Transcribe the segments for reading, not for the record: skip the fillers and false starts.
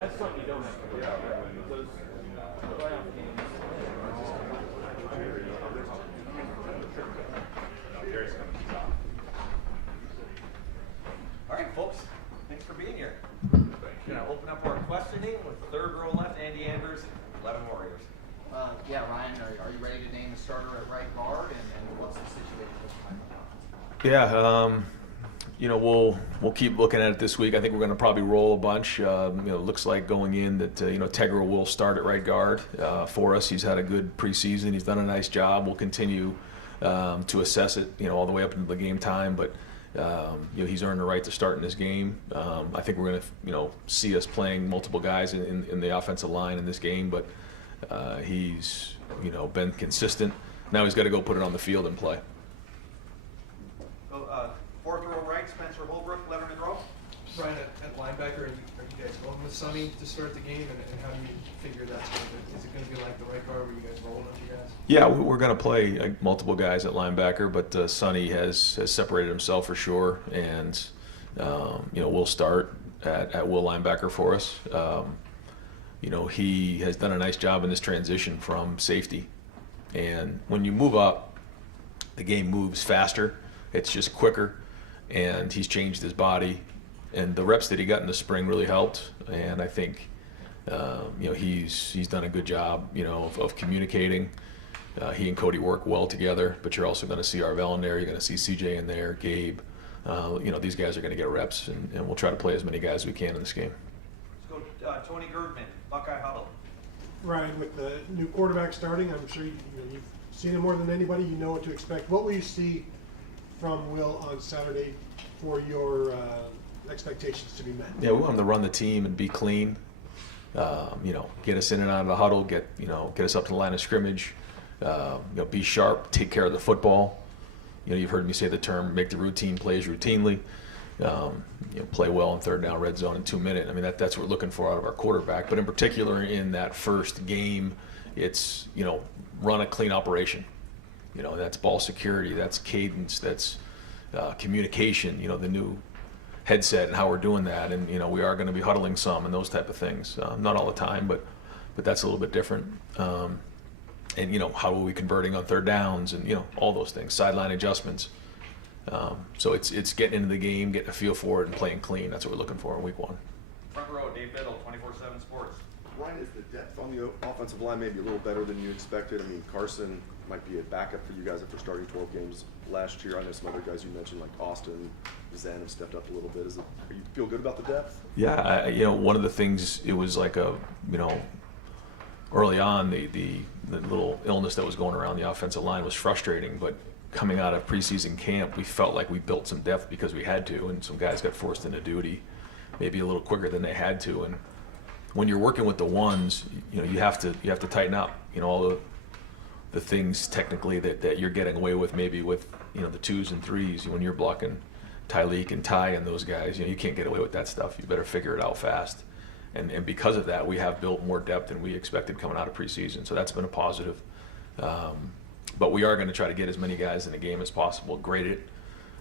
That's something you don't have to worry about. Those playoff games. All right, folks. Thanks for being here. We're going to open up our questioning with the third row left, Andy Anders, 11 Warriors. Yeah, Ryan, are you ready to name the starter at right guard, and what's the situation this time? Yeah, we'll keep looking at it this week. I think we're going to probably roll a bunch. Looks like going in that Tegra will start at right guard for us. He's had a good preseason. He's done a nice job. We'll continue to assess it, all the way up into the game time. But he's earned the right to start in this game. I think we're going to see us playing multiple guys in the offensive line in this game. But he's been consistent. Now he's got to go put it on the field and play. Fourth row right, Spencer Holbrook, Letterman row. Brian, at linebacker, are you guys going with Sonny to start the game, and how do you figure that's going to, is it going to be like the right guard where you guys roll into guys? Yeah, we're going to play multiple guys at linebacker, but Sonny has separated himself for sure, and we'll start at will linebacker for us. He has done a nice job in this transition from safety, and when you move up, the game moves faster. It's just quicker, and he's changed his body, and the reps that he got in the spring really helped. And I think he's done a good job of communicating. He and Cody work well together, but you're also going to see Arvell in there. You're going to see CJ in there, Gabe. These guys are going to get reps, and we'll try to play as many guys as we can in this game. Let's go Tony Girdman, Buckeye Huddle. Ryan, with the new quarterback starting, I'm sure you've seen him more than anybody. You know what to expect. What will you see from Will on Saturday for your expectations to be met? Yeah, we want him to run the team and be clean. Get us in and out of the huddle. Get us up to the line of scrimmage. Be sharp. Take care of the football. You've heard me say the term "make the routine plays routinely." Play well in third down, red zone in 2 minutes. I mean that's what we're looking for out of our quarterback. But in particular, in that first game, it's run a clean operation. That's ball security, that's cadence, that's communication, the new headset and how we're doing that. And, we are going to be huddling some and those type of things. Not all the time, but that's a little bit different. And, how are we converting on third downs and, all those things, sideline adjustments. So it's getting into the game, getting a feel for it, and playing clean. That's what we're looking for in week one. Front row, Dave Biddle, 24/7 Sports. Ryan, is the depth on the offensive line maybe a little better than you expected? I mean, Carson might be a backup for you guys after starting 12 games last year. I know some other guys you mentioned, like Austin, Zan, have stepped up a little bit. You feel good about the depth? Yeah, one of the things, it was like early on, the little illness that was going around the offensive line was frustrating, but coming out of preseason camp, we felt like we built some depth because we had to, and some guys got forced into duty maybe a little quicker than they had to. And when you're working with the ones, you have to tighten up. All the things technically that you're getting away with, maybe with the twos and threes. When you're blocking Tyleek and Ty and those guys, you can't get away with that stuff. You better figure it out fast. And because of that, we have built more depth than we expected coming out of preseason. So that's been a positive. But we are going to try to get as many guys in the game as possible, grade it,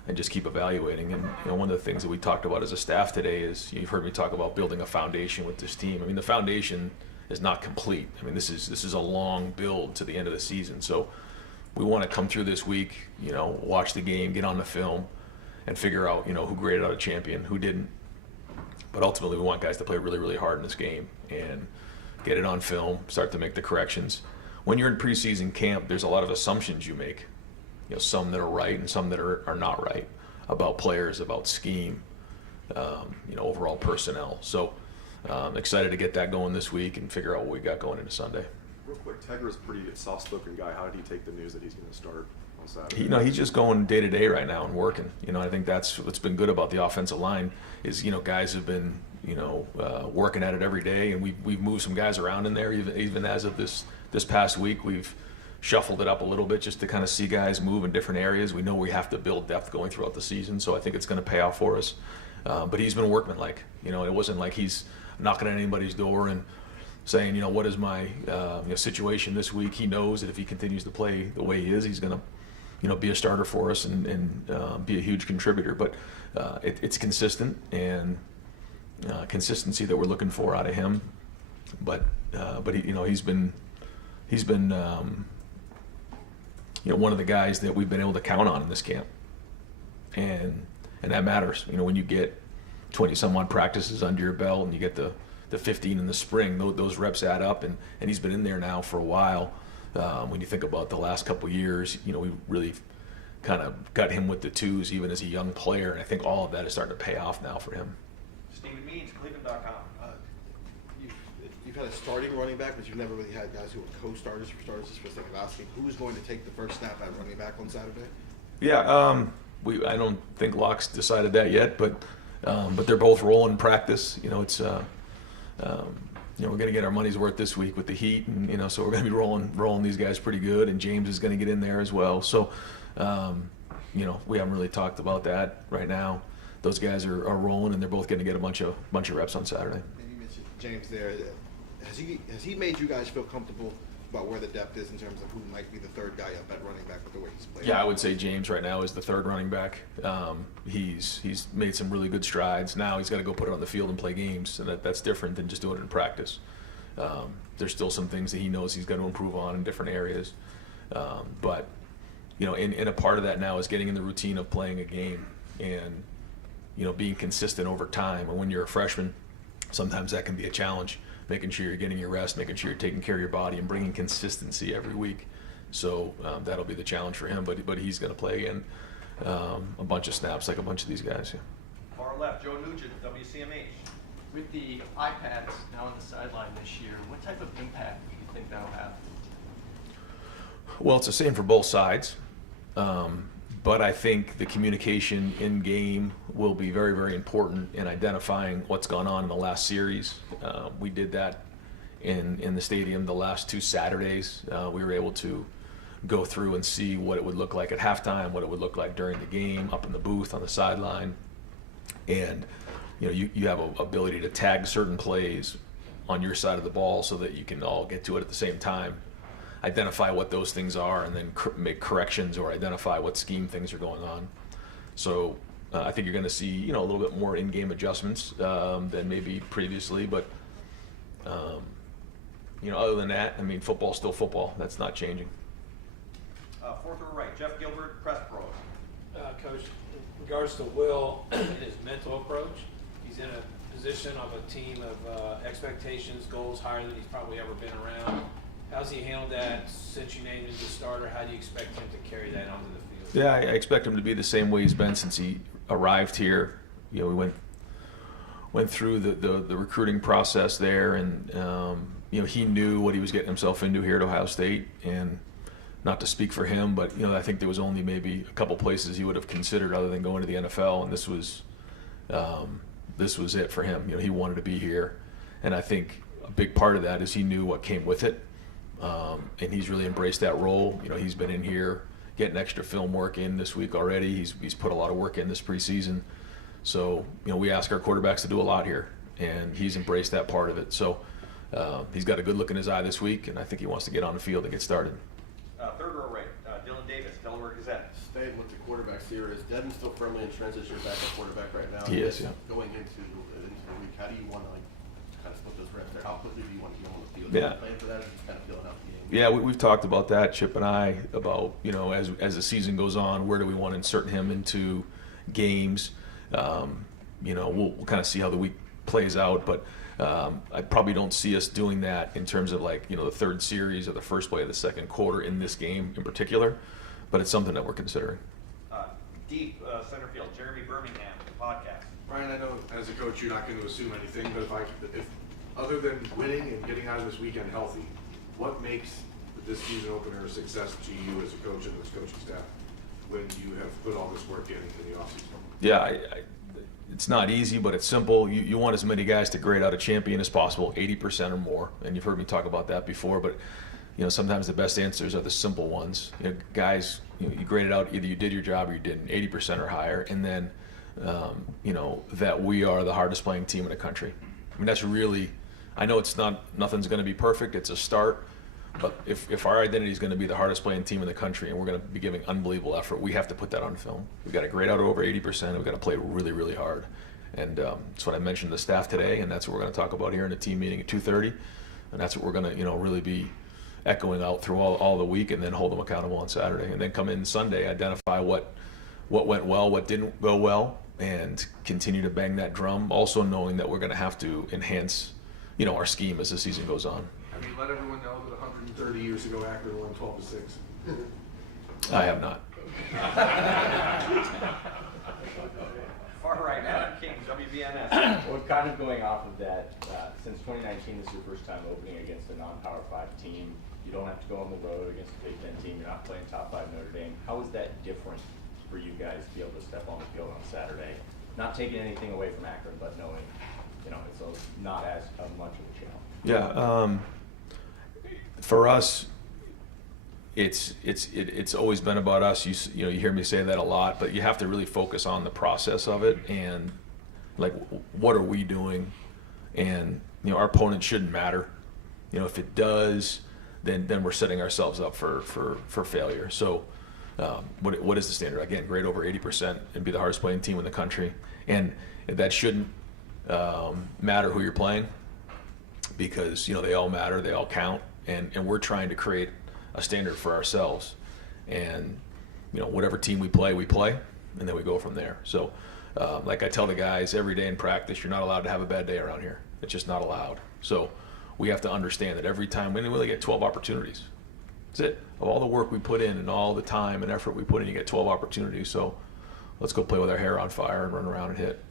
and just keep evaluating. And one of the things that we talked about as a staff today is, you've heard me talk about building a foundation with this team. I mean, the foundation is not complete. I mean, this is a long build to the end of the season. So we want to come through this week, watch the game, get on the film, and figure out, who graded out a champion, who didn't. But ultimately, we want guys to play really, really hard in this game and get it on film, start to make the corrections. When you're in preseason camp, there's a lot of assumptions you make. Some that are right and some that are not right about players, about scheme, overall personnel. So excited to get that going this week and figure out what we got going into Sunday. Real quick, Tegra's a pretty soft-spoken guy. How did he take the news that he's going to start on Saturday? He's just going day to day right now and working. I think that's what's been good about the offensive line is, guys have been, working at it every day, and we've moved some guys around in there. Even as of this past week, we've shuffled it up a little bit just to kind of see guys move in different areas. We know we have to build depth going throughout the season, so I think it's going to pay off for us. But he's been workmanlike. It wasn't like he's knocking on anybody's door and saying, what is my situation this week. He knows that if he continues to play the way he is, he's going to be a starter for us and be a huge contributor. But it's consistent, and consistency that we're looking for out of him. But he, he's been one of the guys that we've been able to count on in this camp, and that matters. When you get 20 some odd practices under your belt and you get the 15 in the spring, those reps add up, and he's been in there now for a while. When you think about the last couple of years, we really kind of got him with the twos even as a young player, and I think all of that is starting to pay off now for him. Stephen Means, Cleveland.com. You've had a starting running back, but you've never really had guys who are co-starters for starters. Just for the sake of asking, who's going to take the first snap at running back on Saturday? Yeah, I don't think Locke's decided that yet, but they're both rolling in practice. It's we're going to get our money's worth this week with the heat, and so we're going to be rolling these guys pretty good, and James is going to get in there as well. So, we haven't really talked about that right now. Those guys are rolling, and they're both going to get a bunch of reps on Saturday. And you mentioned James there. Has he made you guys feel comfortable about where the depth is in terms of who might be the third guy up at running back with the way he's playing? Yeah, I would say James right now is the third running back. He's made some really good strides. Now he's got to go put it on the field and play games, and that's different than just doing it in practice. There's still some things that he knows he's got to improve on in different areas. But in a part of that now is getting in the routine of playing a game and being consistent over time. And when you're a freshman, sometimes that can be a challenge. Making sure you're getting your rest, making sure you're taking care of your body, and bringing consistency every week. So that'll be the challenge for him. But he's going to play in a bunch of snaps like a bunch of these guys. Yeah. Far left, Joe Nugent, WCMH. With the iPads now on the sideline this year, what type of impact do you think that'll have? Well, it's the same for both sides. But I think the communication in game will be very, very important in identifying what's gone on in the last series. We did that in the stadium the last 2 Saturdays. We were able to go through and see what it would look like at halftime, what it would look like during the game, up in the booth, on the sideline. And you have an ability to tag certain plays on your side of the ball so that you can all get to it at the same time. Identify what those things are, and then make corrections or identify what scheme things are going on. So I think you're going to see a little bit more in-game adjustments than maybe previously. But other than that, football's still football. That's not changing. Fourth row right, Jeff Gilbert, Press Pros. Coach, in regards to Will and his mental approach, he's in a position of a team of expectations, goals higher than he's probably ever been around. How's he handled that since you named him the starter? How do you expect him to carry that onto the field? Yeah, I expect him to be the same way he's been since he arrived here. We went through the recruiting process there, and he knew what he was getting himself into here at Ohio State. And not to speak for him, but I think there was only maybe a couple places he would have considered other than going to the NFL, and this was it for him. He wanted to be here, and I think a big part of that is he knew what came with it. And he's really embraced that role. He's been in here getting extra film work in this week already. He's put a lot of work in this preseason. So, we ask our quarterbacks to do a lot here, and he's embraced that part of it. So he's got a good look in his eye this week, and I think he wants to get on the field and get started. Third row right, Dylan Davis, Delaware Gazette. Staying with the quarterbacks here, is Devin still firmly in transition back at quarterback right now? He is, yeah. Going into the week, how do you want to kind of split those reps there? How quickly do you want to get on the field? Yeah. Are you playing for that, or just kind of feeling out the game? Yeah, we've talked about that, Chip and I, about, as the season goes on, where do we want to insert him into games? We'll kind of see how the week plays out, but I probably don't see us doing that in terms of the third series or the first play of the second quarter in this game in particular, but it's something that we're considering. Deep center field, Jeremy Birmingham, the podcast. Ryan, I know as a coach you're not going to assume anything, but if other than winning and getting out of this weekend healthy, what makes this season opener a success to you as a coach and this coaching staff when you have put all this work in the offseason? Yeah, it's not easy, but it's simple. You want as many guys to grade out a champion as possible, 80% or more. And you've heard me talk about that before, but sometimes the best answers are the simple ones. guys, you grade it out, either you did your job or you didn't, 80% or higher. And then, that we are the hardest playing team in the country. That's really, I know nothing's going to be perfect. It's a start. But if our identity is going to be the hardest playing team in the country and we're going to be giving unbelievable effort, we have to put that on film. We've got to grade out over 80%. We've got to play really, really hard. And that's what I mentioned to the staff today, and that's what we're going to talk about here in the team meeting at 2:30. And that's what we're going to, really be echoing out through all the week, and then hold them accountable on Saturday. And then come in Sunday, identify what went well, what didn't go well, and continue to bang that drum. Also knowing that we're going to have to enhance, our scheme as the season goes on. I mean, let everyone know that 130 years ago, Akron won 12-6. I have not. Far right now, Kings, WBNS. Well, kind of going off of that, since 2019 this is your first time opening against a non-Power 5 team. You don't have to go on the road against a Big Ten team. You're not playing top 5 Notre Dame. How is that different for you guys to be able to step on the field on Saturday? Not taking anything away from Akron, but knowing, it's not as much of a challenge. Yeah, for us, it's always been about us. You hear me say that a lot, but you have to really focus on the process of it and like what are we doing, and our opponent shouldn't matter. If it does, then we're setting ourselves up for failure. So what is the standard? Again, grade over 80% and be the hardest playing team in the country, and that shouldn't matter who you're playing, because they all matter, they all count, and we're trying to create a standard for ourselves. And whatever team we play, and then we go from there. So like I tell the guys every day in practice, you're not allowed to have a bad day around here. It's just not allowed. So we have to understand that every time we only get 12 opportunities. That's it. Of all the work we put in and all the time and effort we put in, you get 12 opportunities. So let's go play with our hair on fire and run around and hit.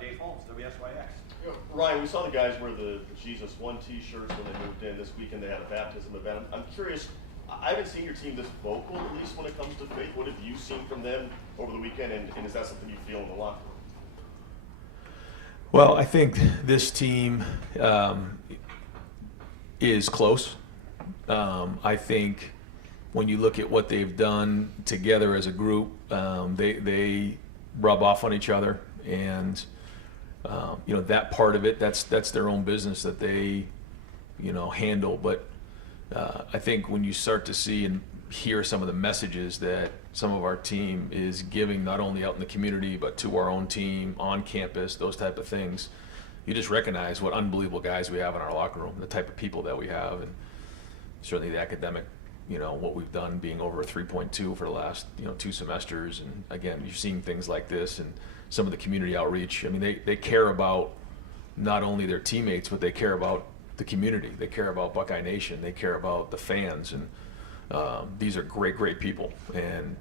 Dave Holmes, WSYX. Ryan, we saw the guys wear the Jesus One T-shirts when they moved in. This weekend they had a baptism event. I'm curious, I haven't seen your team this vocal, at least when it comes to faith. What have you seen from them over the weekend, and is that something you feel in the locker room? Well, I think this team is close. I think when you look at what they've done together as a group, they rub off on each other, and that part of it, that's their own business that they handle. But I think when you start to see and hear some of the messages that some of our team is giving, not only out in the community but to our own team on campus, those type of things, you just recognize what unbelievable guys we have in our locker room, the type of people that we have, and certainly the academic, what we've done, being over a 3.2 for the last 2 semesters. And again, you're seeing things like this and some of the community outreach. I mean, they care about not only their teammates, but they care about the community. They care about Buckeye Nation. They care about the fans, and these are great people. And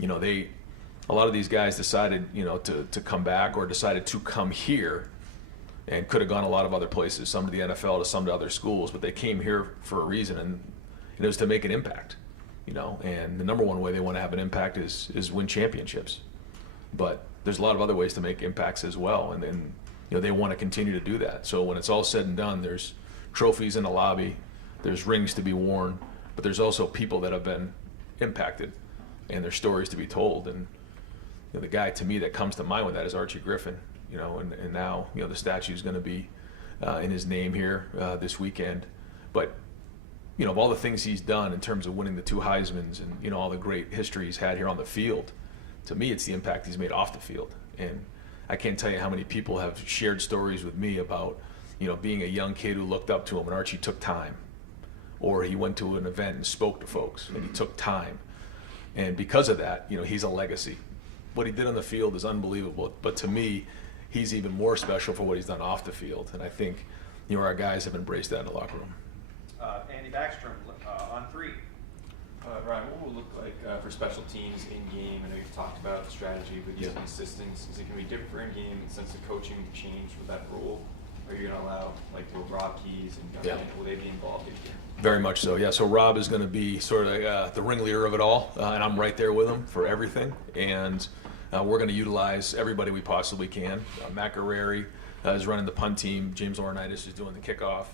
a lot of these guys decided to come back, or decided to come here, and could have gone a lot of other places, some to the NFL, to some to other schools, but they came here for a reason, and it was to make an impact. And the number one way they want to have an impact is win championships. But there's a lot of other ways to make impacts as well, and they want to continue to do that. So when it's all said and done, there's trophies in the lobby, there's rings to be worn, but there's also people that have been impacted, and there's stories to be told. And the guy to me that comes to mind with that is Archie Griffin. And now the statue is going to be in his name here this weekend. But of all the things he's done in terms of winning the 2 Heismans and all the great history he's had here on the field, to me it's the impact he's made off the field. And I can't tell you how many people have shared stories with me about being a young kid who looked up to him, and Archie took time, or he went to an event and spoke to folks and he took time, and because of that he's a legacy. What he did on the field is unbelievable, but to me he's even more special for what he's done off the field. And I think our guys have embraced that in the locker room. Andy Backstrom, on 3. Ryan, what will it look like for special teams in game? I know you've talked about the strategy with using assistants. Is it going to be different in game since the coaching changed with that role? Are you going to allow the Rob Keys and Gunn, will they be involved in game? Very much so, yeah. So Rob is going to be sort of the ringleader of it all, and I'm right there with him for everything. And we're going to utilize everybody we possibly can. Matt Guerreri is running the punt team. James Laurinaitis is doing the kickoff.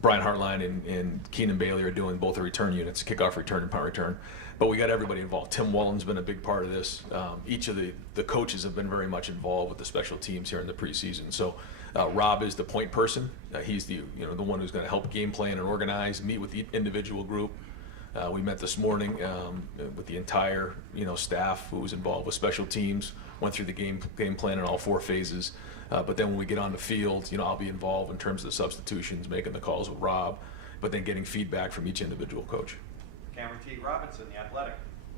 Brian Hartline and Keenan Bailey are doing both the return units, kickoff return and punt return. But we got everybody involved. Tim Wallen's been a big part of this. Each of the coaches have been very much involved with the special teams here in the preseason. So Rob is the point person. He's the one who's going to help game plan and organize, meet with the individual group. We met this morning with the entire staff who was involved with special teams, went through the game plan in all 4 phases. But then when we get on the field, I'll be involved in terms of the substitutions, making the calls with Rob, but then getting feedback from each individual coach. Cameron T. Robinson, The Athletic.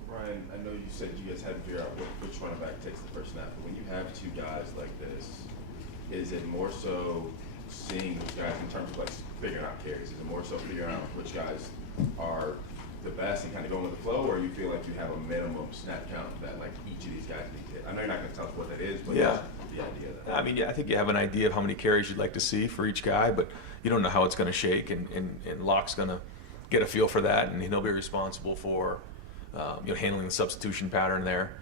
Brian, I know you said you guys had to figure out which running back takes the first snap, but when you have 2 guys like this, is it more so seeing those guys in terms of like figuring out carries? Is it more so figuring out which guys are the best and kind of going with the flow, or you feel like you have a minimum snap count that like each of these guys need to hit? I know you're not going to tell us what that is, but Yeah. the idea of that. I mean, yeah, I think you have an idea of how many carries you'd like to see for each guy, but you don't know how it's going to shake, and Locke's going to get a feel for that, and he'll be responsible for handling the substitution pattern there.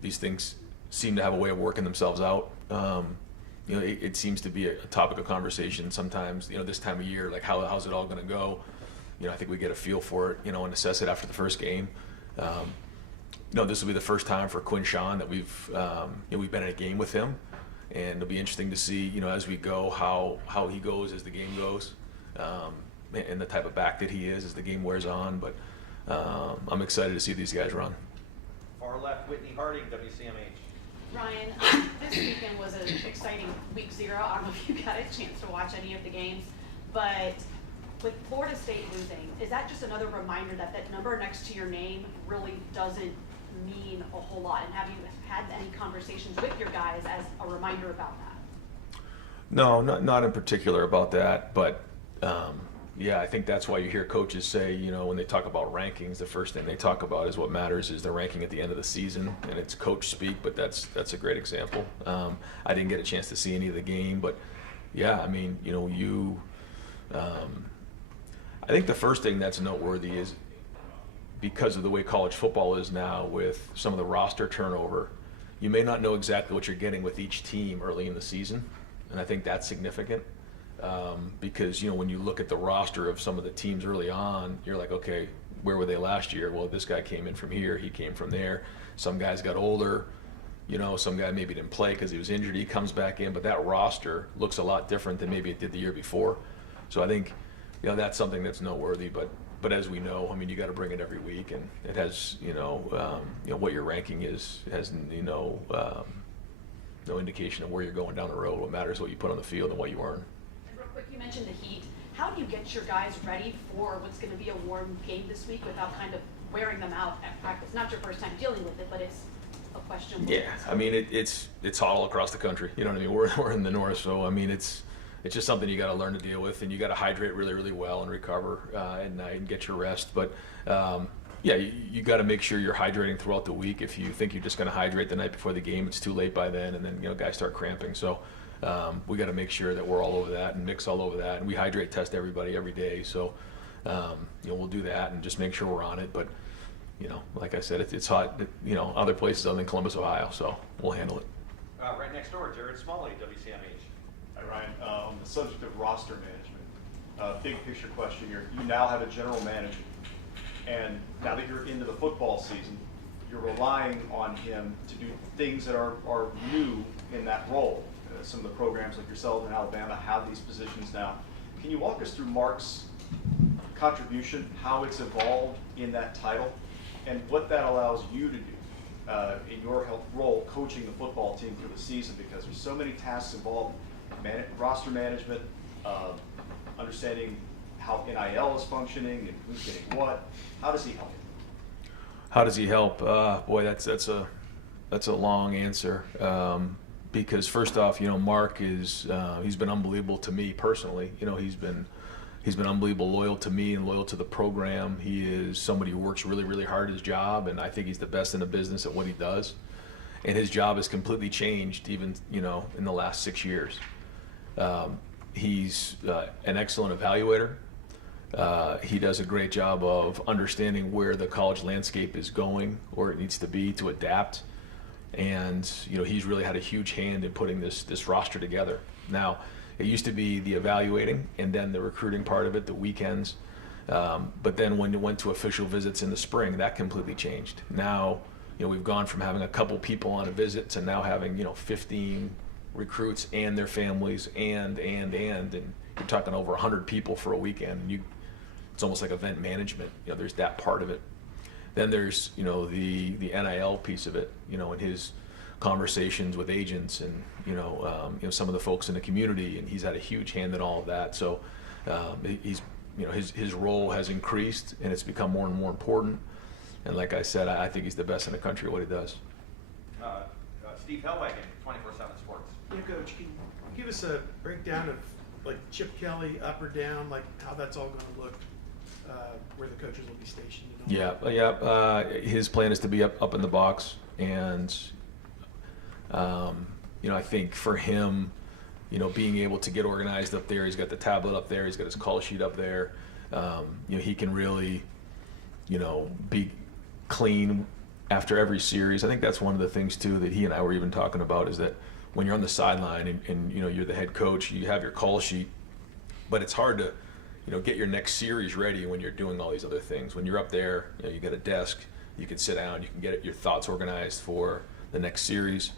These things seem to have a way of working themselves out. It seems to be a topic of conversation sometimes, this time of year, like how's it all going to go? I think we get a feel for it, and assess it after the first game. This will be the first time for Quinn Sean that we've been in a game with him, and it'll be interesting to see, as we go, how he goes as the game goes, and the type of back that he is as the game wears on. But I'm excited to see these guys run. Far left, Whitney Harding, WCMH. Ryan, this weekend was an exciting week 0. I don't know if you got a chance to watch any of the games, but with Florida State losing, is that just another reminder that that number next to your name really doesn't mean a whole lot? And have you had any conversations with your guys as a reminder about that? No, not in particular about that, but yeah, I think that's why you hear coaches say, when they talk about rankings, the first thing they talk about is what matters is the ranking at the end of the season, and it's coach speak, but that's a great example. I didn't get a chance to see any of the game, but yeah, I mean, I think the first thing that's noteworthy is because of the way college football is now with some of the roster turnover, you may not know exactly what you're getting with each team early in the season, and I think that's significant. Because when you look at the roster of some of the teams early on, you're like, okay, where were they last year? Well, this guy came in from here, he came from there. Some guys got older, some guy maybe didn't play because he was injured, he comes back in, but that roster looks a lot different than maybe it did the year before. So I think that's something that's noteworthy, but as we know, I mean, you got to bring it every week, and it has what your ranking is has no indication of where you're going down the road. What matters is what you put on the field and what you earn. Real quick, you mentioned the heat. How do you get your guys ready for what's going to be a warm game this week without kind of wearing them out at practice? Not your first time dealing with it, but it's a question. Yeah, I mean, it's hot all across the country. You know what I mean? We're in the north, so I mean, it's just something you got to learn to deal with, and you got to hydrate really, really well and recover at night and get your rest. But yeah, you got to make sure you're hydrating throughout the week. If you think you're just going to hydrate the night before the game, it's too late by then, and then guys start cramping. So we got to make sure that we're all over that and mix all over that, and we hydrate test everybody every day. So we'll do that and just make sure we're on it. But like I said, it's hot. Other places other than Columbus, Ohio. So we'll handle it. Right next door, Jared Smalley, WCMH. Hi, Ryan. On the subject of roster management, big picture question here. You now have a general manager, and now that you're into the football season, you're relying on him to do things that are new in that role. Some of the programs like yourself in Alabama have these positions now. Can you walk us through Mark's contribution, how it's evolved in that title, and what that allows you to do in your role coaching the football team through the season? Because there's so many tasks involved, roster management, understanding how NIL is functioning and who's getting what. How does he help you? How does he help? Boy, that's a long answer. Because first off, Mark is he's been unbelievable to me personally. He's been unbelievable loyal to me and loyal to the program. He is somebody who works really, really hard at his job, and I think he's the best in the business at what he does. And his job has completely changed, even in the last 6 years. He's an excellent evaluator. He does a great job of understanding where the college landscape is going, where it needs to be to adapt. And he's really had a huge hand in putting this roster together. Now, it used to be the evaluating and then the recruiting part of it, the weekends. But then when it went to official visits in the spring, that completely changed. Now, we've gone from having a couple people on a visit to now having 15 recruits and their families and you're talking over 100 people for a weekend. it's almost like event management. There's that part of it. Then there's, the NIL piece of it, and his conversations with agents and, some of the folks in the community, and he's had a huge hand in all of that. So he's, his role has increased, and it's become more and more important. And like I said, I think he's the best in the country at what he does. Steve Hellwagon, 24/7 Sports. Yeah, Coach, can you give us a breakdown of like Chip Kelly, up or down, like how that's all going to look, where the coaches will be stationed? And all that? His plan is to be up in the box, and I think for him, being able to get organized up there, he's got the tablet up there, he's got his call sheet up there. He can really, be clean after every series. I think that's one of the things too that he and I were even talking about, is that when you're on the sideline and you're the head coach, you have your call sheet, but it's hard to get your next series ready when you're doing all these other things. When you're up there, you get a desk, you can sit down, you can get your thoughts organized for the next series,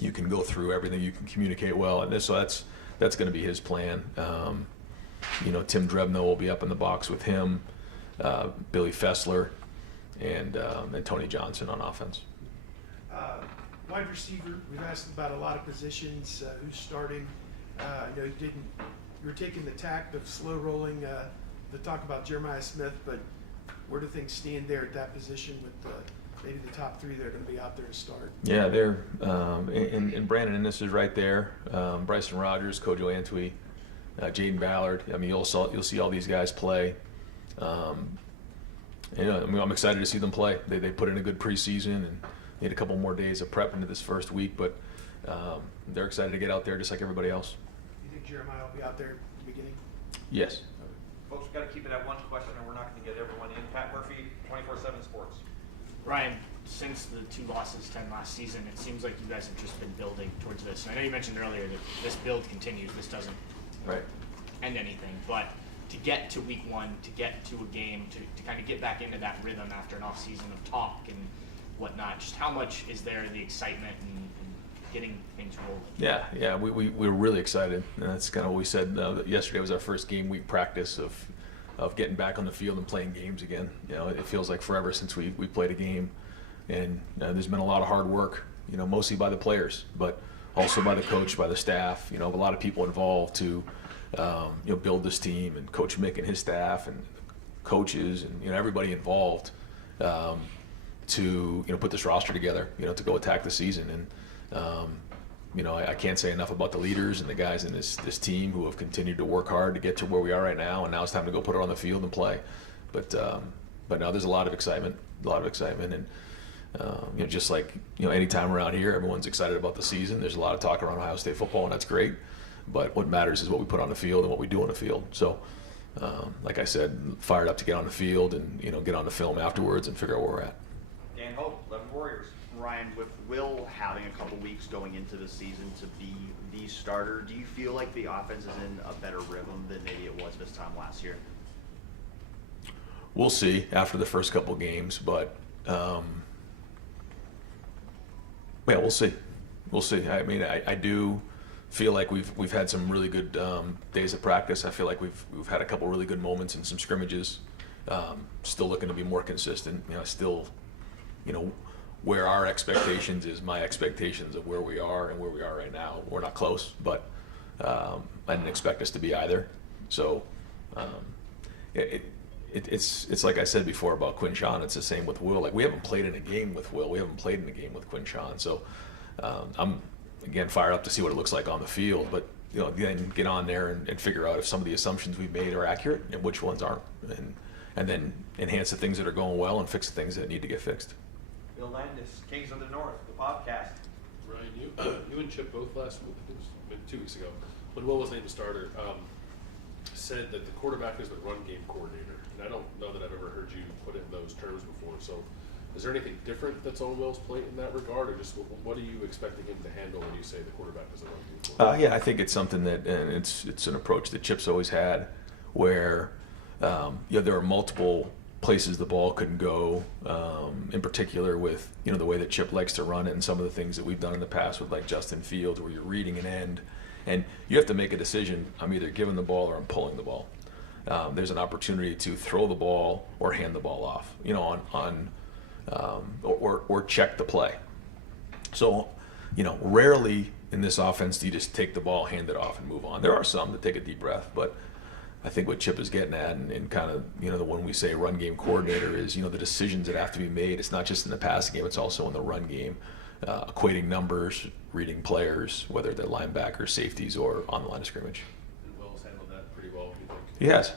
you can go through everything, you can communicate well, and so that's going to be his plan. Tim Drebno will be up in the box with him, Billy Fessler, and Tony Johnson on offense. Wide receiver, we've asked about a lot of positions, who's starting. You were taking the tact of slow rolling the talk about Jeremiah Smith, but where do things stand there at that position with maybe the top three that are going to be out there to start? Yeah, they're and Brandon Ennis is right there. Bryson Rogers, Kojo Antwi, Jaden Ballard. I mean, you'll see all these guys play. I'm excited to see them play. They put in a good preseason and need a couple more days of prep into this first week, but they're excited to get out there just like everybody else. You think Jeremiah will be out there at the beginning? Yes. Folks, we've got to keep it at one question, or we're not going to get everyone in. Pat Murphy, 24/7 Sports. Ryan, since the 2 losses 10 last season, it seems like you guys have just been building towards this. I know you mentioned earlier that this build continues. This doesn't end anything, but to get to week 1, to get to a game, to kind of get back into that rhythm after an off season of talk and whatnot, just how much is there the excitement and getting things rolling? Yeah, we're really excited. And that's kind of what we said. Yesterday was our first game week practice of getting back on the field and playing games again. It feels like forever since we played a game, and there's been a lot of hard work. Mostly by the players, but also by the coach, by the staff. A lot of people involved to build this team, and Coach Mick and his staff and coaches and everybody involved to put this roster together. To go attack the season. And I can't say enough about the leaders and the guys in this team who have continued to work hard to get to where we are right now, and now it's time to go put it on the field and play. But now there's a lot of excitement, and just like any time around here, everyone's excited about the season. There's a lot of talk around Ohio State football, and that's great. But what matters is what we put on the field and what we do on the field. So, like I said, fired up to get on the field and get on the film afterwards and figure out where we're at. Dan Hope, 11 Warriors. Ryan, with Will having a couple weeks going into the season to be the starter, do you feel like the offense is in a better rhythm than maybe it was this time last year? We'll see after the first couple games, but we'll see. We'll see. I mean, I do feel like we've had some really good days of practice. I feel like we've had a couple really good moments in some scrimmages. Still looking to be more consistent. Still, where our expectations is my expectations of where we are and where we are right now. We're not close, but I didn't expect us to be either. So it's like I said before about Quinshon. It's the same with Will. Like, we haven't played in a game with Will. We haven't played in a game with Quinshon. So I'm again fired up to see what it looks like on the field. But then get on there and figure out if some of the assumptions we've made are accurate and which ones aren't, and then enhance the things that are going well and fix the things that need to get fixed. Bill Landis, Kings of the North, the podcast. Ryan, you and Chip both last week, it was 2 weeks ago, when Will was named the starter, said that the quarterback is the run game coordinator. And I don't know that I've ever heard you put in those terms before. So is there anything different that's on Will's plate in that regard, or just what are you expecting him to handle when you say the quarterback is the run game coordinator? Yeah, I think it's something that, and it's an approach that Chip's always had, where there are multiple places the ball can go, in particular with the way that Chip likes to run it and some of the things that we've done in the past with like Justin Fields, where you're reading an end and you have to make a decision. I'm either giving the ball or I'm pulling the ball. there's an opportunity to throw the ball or hand the ball off, you know, or check the play. So, you know, rarely in this offense do you just take the ball, hand it off, and move on. There are some that take a deep breath, but I think what Chip is getting at, and kind of, you know, the when we say run game coordinator is, you know, the decisions that have to be made. It's not just in the passing game; it's also in the run game, equating numbers, reading players, whether they're linebackers, safeties, or on the line of scrimmage. And Will's handled that pretty well, do you think?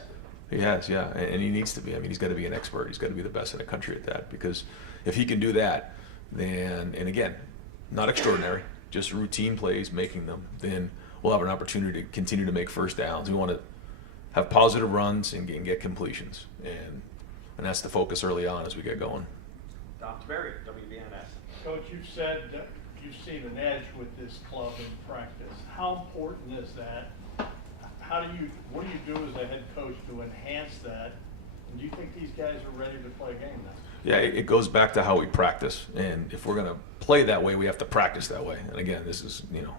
He has, yeah, and he needs to be. I mean, he's got to be an expert. He's got to be the best in the country at that, because if he can do that, then, and again, not extraordinary, just routine plays, making them, then we'll have an opportunity to continue to make first downs. We want to have positive runs and get completions, and that's the focus early on as we get going. Dr. Berry, WBNS. Coach, you said that you've seen an edge with this club in practice. How important is that? What do you do as a head coach to enhance that? And do you think these guys are ready to play a game now? Yeah, it goes back to how we practice, and if we're going to play that way, we have to practice that way. And again, this is, you know,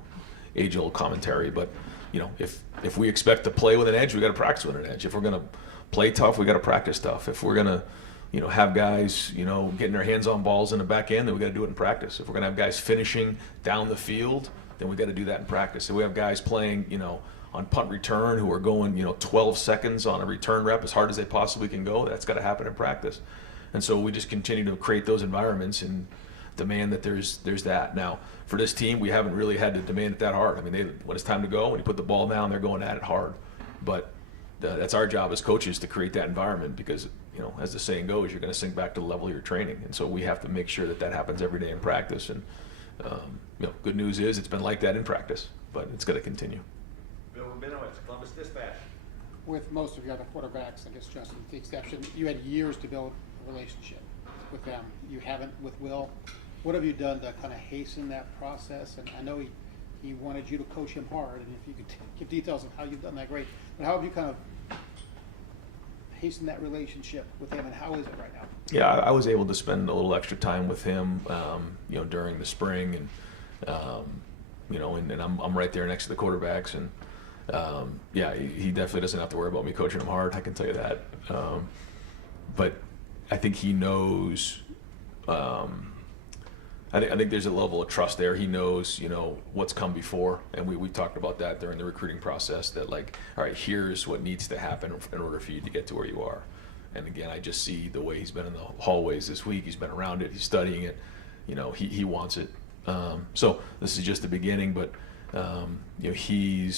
age-old commentary, but you know, if we expect to play with an edge, we got to practice with an edge. If we're going to play tough, we got to practice tough. If we're going to, you know, have guys, you know, getting their hands on balls in the back end, then we got to do it in practice. If we're going to have guys finishing down the field, then we got to do that in practice. If we have guys playing, you know, on punt return who are going, you know, 12 seconds on a return rep as hard as they possibly can go, that's got to happen in practice. And so we just continue to create those environments and demand that there's that. Now, for this team, we haven't really had to demand it that hard. I mean, when it's time to go, when you put the ball down, they're going at it hard. But that's our job as coaches to create that environment, because, you know, as the saying goes, you're going to sink back to the level of your training. And so we have to make sure that that happens every day in practice. And, you know, good news is it's been like that in practice, but it's going to continue. Bill Rabinowitz, Columbus Dispatch. With most of the other quarterbacks, I guess, Justin, with the exception, you had years to build a relationship with them. You haven't with Will. What have you done to kind of hasten that process? And I know he wanted you to coach him hard, and if you could give details of how you've done that, great. But how have you kind of hastened that relationship with him, and how is it right now? Yeah, I was able to spend a little extra time with him, you know, during the spring, and you know, and I'm right there next to the quarterbacks, and yeah, he definitely doesn't have to worry about me coaching him hard. I can tell you that. But I think he knows. I think there's a level of trust there. He knows, you know, what's come before, and we talked about that during the recruiting process. That, like, all right, here's what needs to happen in order for you to get to where you are. And again, I just see the way he's been in the hallways this week. He's been around it. He's studying it. You know, he wants it. So this is just the beginning, but you know, he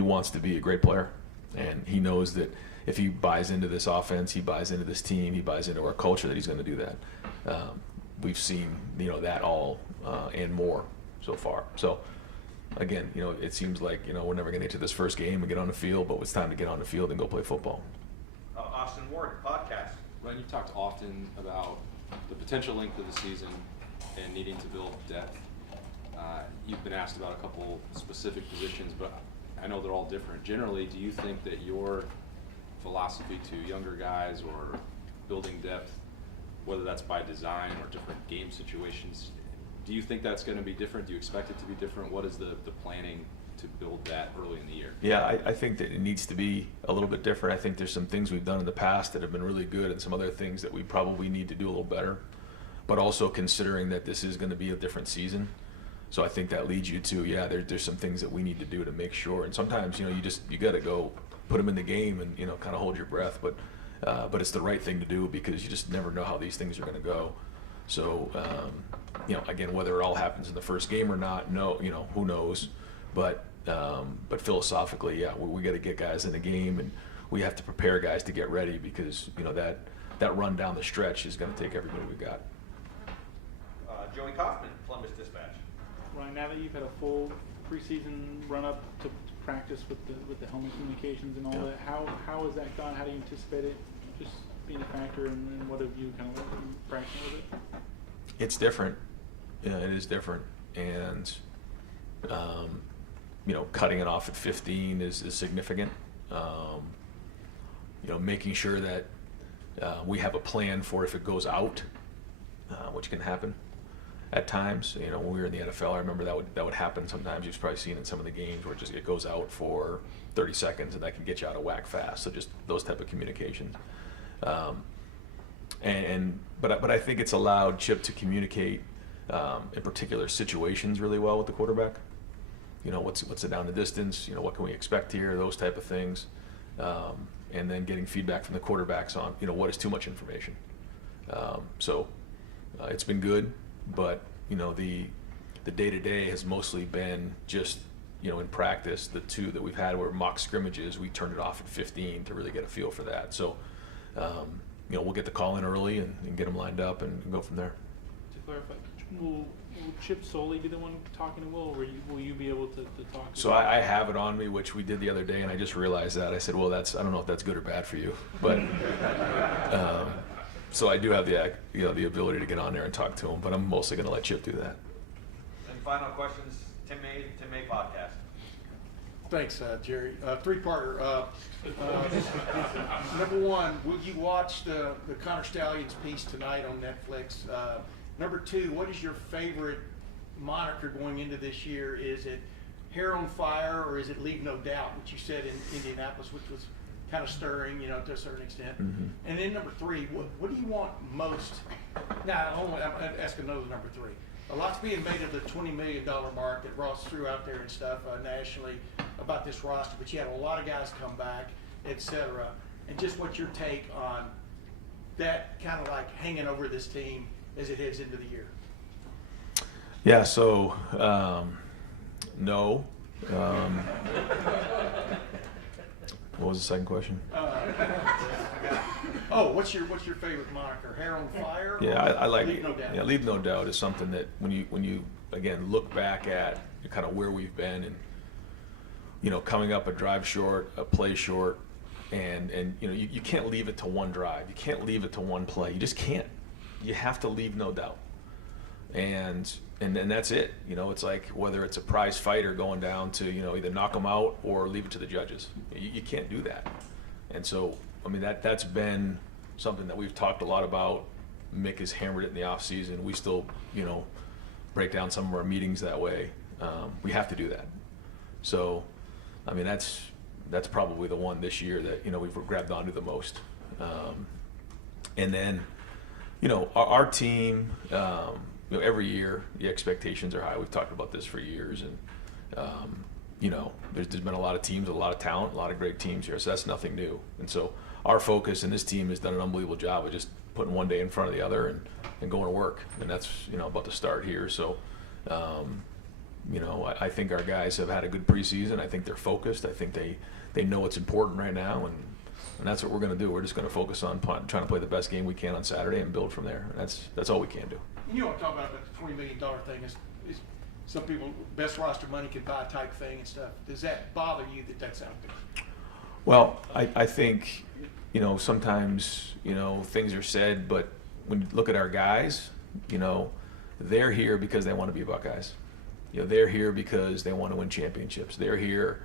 wants to be a great player, and he knows that if he buys into this offense, he buys into this team, he buys into our culture, that he's going to do that. We've seen, you know, that all and more so far. So again, you know, it seems like, you know, we're never going to get to this first game and get on the field, but it's time to get on the field and go play football. Austin Ward, podcast. Ryan, you've talked often about the potential length of the season and needing to build depth. You've been asked about a couple specific positions, but I know they're all different. Generally, do you think that your philosophy to younger guys or building depth, whether that's by design or different game situations, do you think that's going to be different? Do you expect it to be different? What is the planning to build that early in the year? Yeah, I think that it needs to be a little bit different. I think there's some things we've done in the past that have been really good, and some other things that we probably need to do a little better. But also considering that this is going to be a different season. So I think that leads you to, yeah, there's some things that we need to do to make sure. And sometimes, you know, you got to go put them in the game and, you know, kind of hold your breath. But it's the right thing to do, because you just never know how these things are going to go. So, you know, again, whether it all happens in the first game or not, no, you know, who knows? But philosophically, yeah, we got to get guys in the game, and we have to prepare guys to get ready, because, you know, that run down the stretch is going to take everybody we've got. Joey Kaufman, Columbus Dispatch. Ryan, now that you've had a full preseason run up to practice with the helmet communications and all that, how has that gone? How do you anticipate it just being a factor, and what have you kind of learned from practicing with it? It's different. Yeah, it is different, and you know, cutting it off at 15 is significant. You know, making sure that we have a plan for if it goes out, which can happen. at times. You know, when we were in the NFL, I remember that would happen sometimes. You've probably seen in some of the games where it goes out for 30 seconds and that can get you out of whack fast. So just those type of communications. But I think it's allowed Chip to communicate in particular situations really well with the quarterback. You know, what's it down the distance? You know, what can we expect here? Those type of things. And then getting feedback from the quarterbacks on, you know, what is too much information. It's been good, but, you know, the day-to-day has mostly been just, you know, in practice, the two that we've had were mock scrimmages. We turned it off at 15 to really get a feel for that. So, you know, we'll get the call in early and get them lined up and go from there. To clarify, will Chip solely be the one talking to Will, or will you be able to talk to So him? I have it on me, which we did the other day, and I just realized that. I said, well, I don't know if that's good or bad for you, but so I do have the ability to get on there and talk to him, but I'm mostly going to let Chip do that. And final questions, Tim May podcast. Thanks, Jerry. Three-parter. Number one, will you watch the Connor Stallions piece tonight on Netflix? Number two, what is your favorite moniker going into this year? Is it Hair on Fire or is it Leave No Doubt, which you said in Indianapolis, which was kind of stirring, you know, to a certain extent? Mm-hmm. And then number three, what do you want most? Now, I'm asking another number three. A lot's being made of the $20 million mark that Ross threw out there and stuff nationally about this roster, but you had a lot of guys come back, et cetera. And just what's your take on that kind of like hanging over this team as it heads into the year? Yeah, so no. What was the second question? What's your favorite moniker? Hair on Fire? Yeah, I like Leave No Doubt? Yeah, Leave No Doubt is something that when you again look back at kind of where we've been and, you know, coming up a drive short, a play short, and you know, you can't leave it to one drive. You can't leave it to one play. You just can't. You have to leave no doubt. And that's it. You know, it's like whether it's a prize fighter going down to, you know, either knock them out or leave it to the judges. You can't do that. And so, I mean, that's been something that we've talked a lot about. Mick has hammered it in the off season. We still, you know, break down some of our meetings that way. We have to do that. So, I mean, that's probably the one this year that, you know, we've grabbed onto the most. And then, you know, our team, you know, every year the expectations are high. We've talked about this for years, and you know, there's been a lot of teams, a lot of talent, a lot of great teams here. So that's nothing new. And so our focus, and this team has done an unbelievable job of just putting one day in front of the other and going to work. And that's, you know, about to start here. So, you know, I think our guys have had a good preseason. I think they're focused. I think they know what's important right now, and that's what we're going to do. We're just going to focus on trying to play the best game we can on Saturday and build from there. And that's all we can do. You know what I'm talking about the $20 million thing is some people, best roster money can buy type thing and stuff. Does that bother you that that's out there? Well, I think, you know, sometimes, you know, things are said, but when you look at our guys, you know, they're here because they want to be Buckeyes. You know, they're here because they want to win championships. They're here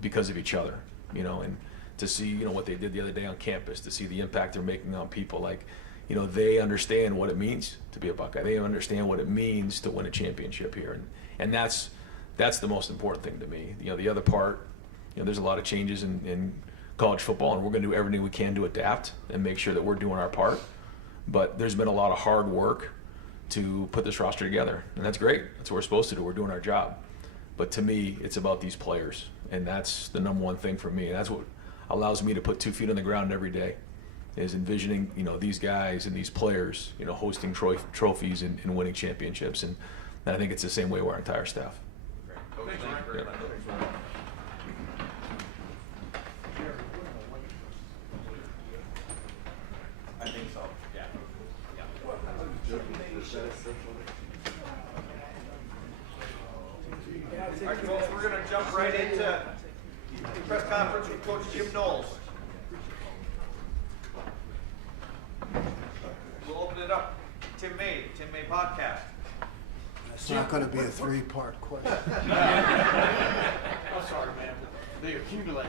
because of each other, you know, and to see, you know, what they did the other day on campus, to see the impact they're making on people, like, you know, they understand what it means to be a Buckeye. They understand what it means to win a championship here, and that's the most important thing to me. You know, the other part, you know, there's a lot of changes in college football, and we're going to do everything we can to adapt and make sure that we're doing our part. But there's been a lot of hard work to put this roster together, and that's great. That's what we're supposed to do. We're doing our job. But to me, it's about these players, and that's the number one thing for me. And that's what allows me to put 2 feet on the ground every day, is envisioning, you know, these guys and these players, you know, hosting trophies and winning championships. And I think it's the same way with our entire staff. Great. Coach, thank you very much. I think so, yeah. All right, folks, we're going to jump right into the press conference with Coach Jim Knowles. We'll open it up. Tim May podcast. It's not going to be a 3-part question. I'm sorry, man. They accumulate.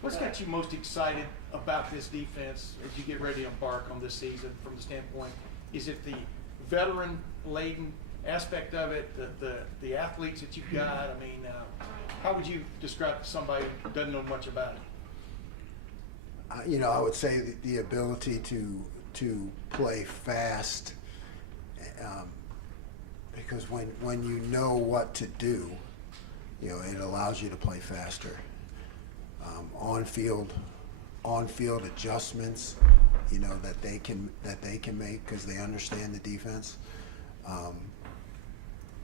What's got you most excited about this defense as you get ready to embark on this season from the standpoint? Is it the veteran-laden aspect of it, the athletes that you've got? I mean, how would you describe to somebody who doesn't know much about it? You know, I would say the ability to play fast, because when you know what to do, you know, it allows you to play faster. On-field adjustments, you know, that they can make because they understand the defense.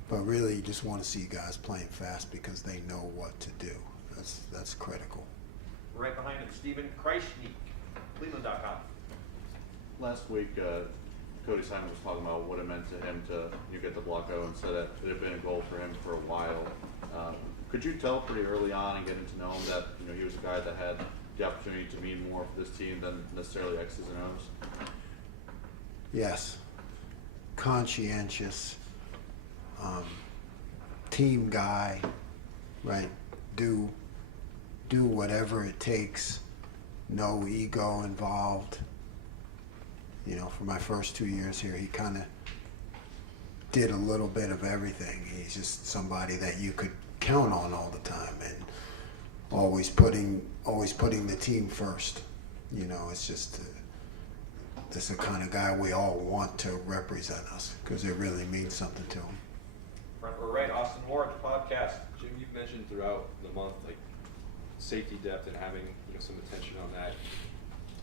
But really, you just want to see guys playing fast because they know what to do. That's critical. Right behind him, Stephen Kreisnik, Cleveland.com. Last week, Cody Simon was talking about what it meant to him to get the block out and said that it had been a goal for him for a while. Could you tell pretty early on and getting to know him that he was a guy that had the opportunity to mean more for this team than necessarily X's and O's? Yes, conscientious, team guy, right? Do whatever it takes, no ego involved. You know, for my first 2 years here, he kind of did a little bit of everything. He's just somebody that you could count on all the time, and always putting the team first. You know, it's just this is the kind of guy we all want to represent us because it really means something to him. Front row right, Austin Ward, podcast. Jim, you've mentioned throughout the month, like, safety depth and having some attention on that.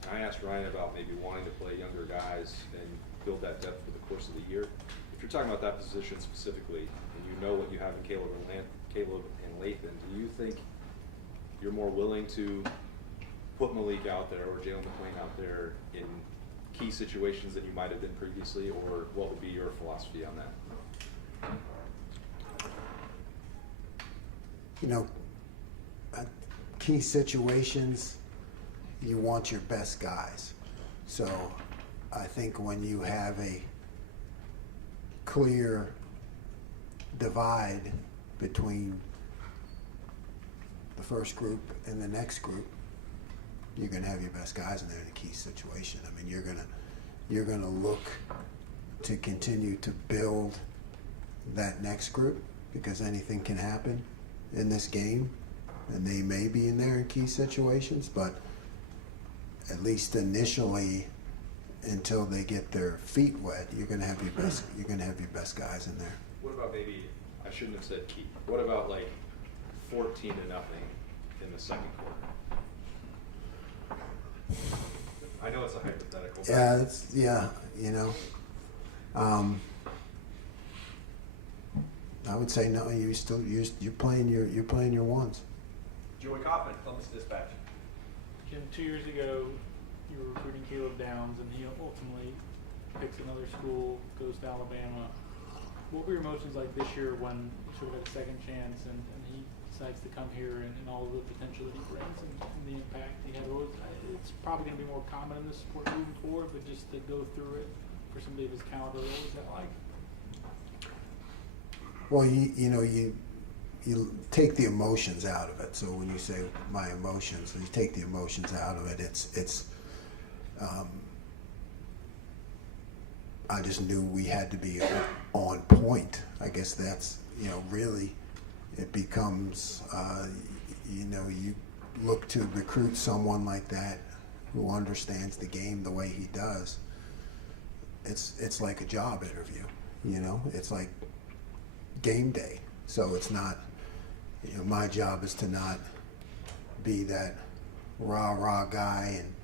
And I asked Ryan about maybe wanting to play younger guys and build that depth for the course of the year. If you're talking about that position specifically, and you know what you have in Caleb and Lathan, do you think you're more willing to put Malik out there or Jalen McClain out there in key situations than you might have been previously, or what would be your philosophy on that? You know, key situations, you want your best guys. So I think when you have a clear divide between the first group and the next group, you're going to have your best guys in there in a key situation. I mean, you're going to look to continue to build that next group because anything can happen in this game, and they may be in there in key situations, but at least initially, until they get their feet wet, you're going to have your best guys in there. What about maybe, I shouldn't have said key, what about like 14-0 in the second quarter? I know it's a hypothetical. Yeah, you know. I would say no. You're playing your ones. Joey Kaufman, Columbus Dispatch. Jim, 2 years ago, you were recruiting Caleb Downs, and he ultimately picks another school, goes to Alabama. What were your emotions like this year when you sort of had a second chance, and he decides to come here and all of the potential that he brings and the impact he had? It's probably going to be more common in this sport moving forward, but just to go through it for somebody of his caliber, what was that like? Well, you take the emotions out of it. So when you say my emotions, you take the emotions out of it. I just knew we had to be on point. I guess that's, really it becomes, you look to recruit someone like that who understands the game the way he does. It's like a job interview, it's like game day. So it's not, my job is to not be that rah guy and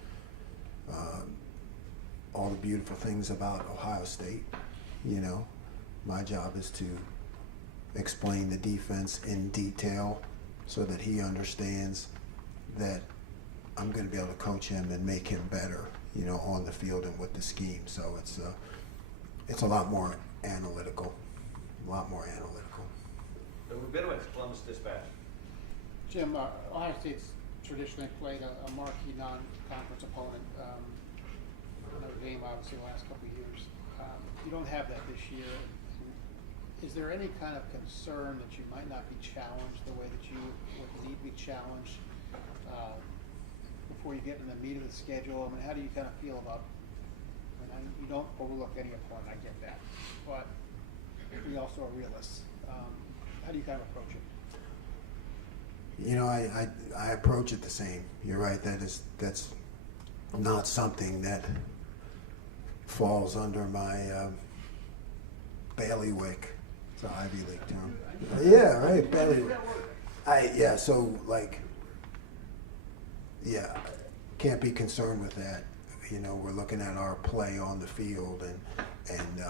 all the beautiful things about Ohio State. My job is to explain the defense in detail so that he understands that I'm going to be able to coach him and make him better, on the field and with the scheme. So it's a lot more analytical, The Rubinowitz, Columbus Dispatch. Jim, Ohio State's traditionally played a marquee non-conference opponent. Notre Dame, obviously, the last couple of years. You don't have that this year. Is there any kind of concern that you might not be challenged the way that you would need to be challenged before you get in the meat of the schedule? I mean, how do you kind of feel about and you don't overlook any opponent, I get that. But we also are realists. How do you kind of approach it? You know, I approach it the same. You're right. That's not something that falls under my bailiwick. It's an Ivy League term. Yeah, right. Bailiwick. So like, yeah, can't be concerned with that. You know, we're looking at our play on the field, and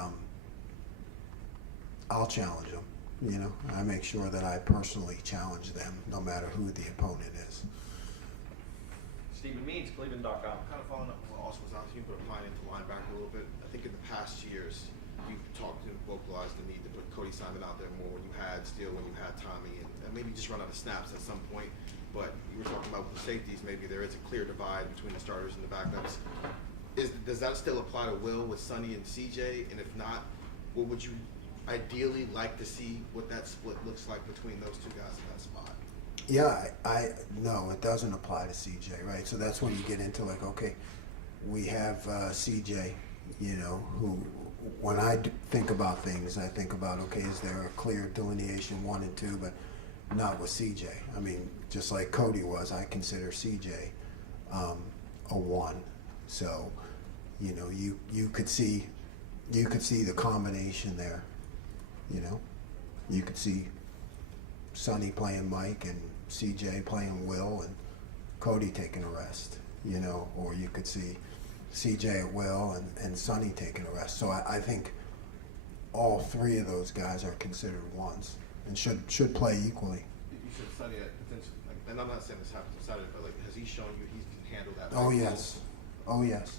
I'll challenge them. You know, I make sure that I personally challenge them, no matter who the opponent is. Stephen Means, Cleveland.com. Kind of following up on what Austin was asking, but applying it to linebacker a little bit. I think in the past years, you've talked and vocalized the need to put Cody Simon out there more when you had Steele, when you had Tommy, and maybe just run out of snaps at some point. But you were talking about with the safeties, maybe there is a clear divide between the starters and the backups. Does that still apply to Will with Sonny and CJ? And if not, what would you ideally like to see what that split looks like between those two guys in that spot? Yeah, no, it doesn't apply to CJ, right? So that's when you get into like, okay, we have CJ, you know, who, when I think about things, I think about, okay, is there a clear delineation 1 and 2, but not with CJ. I mean, just like Cody was, I consider CJ a 1. So, you know, you could see the combination there. You know, you could see Sonny playing Mike and CJ playing Will and Cody taking a rest, you know, or you could see CJ at Will and Sonny taking a rest. So I think all 3 of those guys are considered 1s and should play equally. You said Sonny at defensive, and I'm not saying this happens on Saturday, but like, has he shown you he can handle that? Oh yes, oh yes.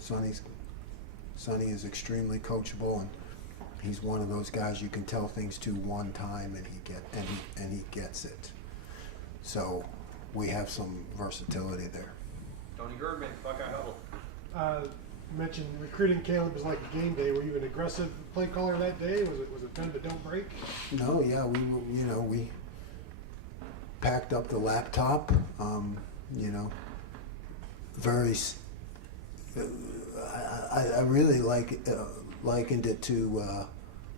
Sonny is extremely coachable, and he's one of those guys you can tell things to one time and he gets it. So we have some versatility there. Tony Girdman, Buckeye Huddle. You mentioned recruiting Caleb was like a game day. Were you an aggressive play caller that day? Was it bend but don't break? No, yeah, we packed up the laptop. You know, very. I really likened it to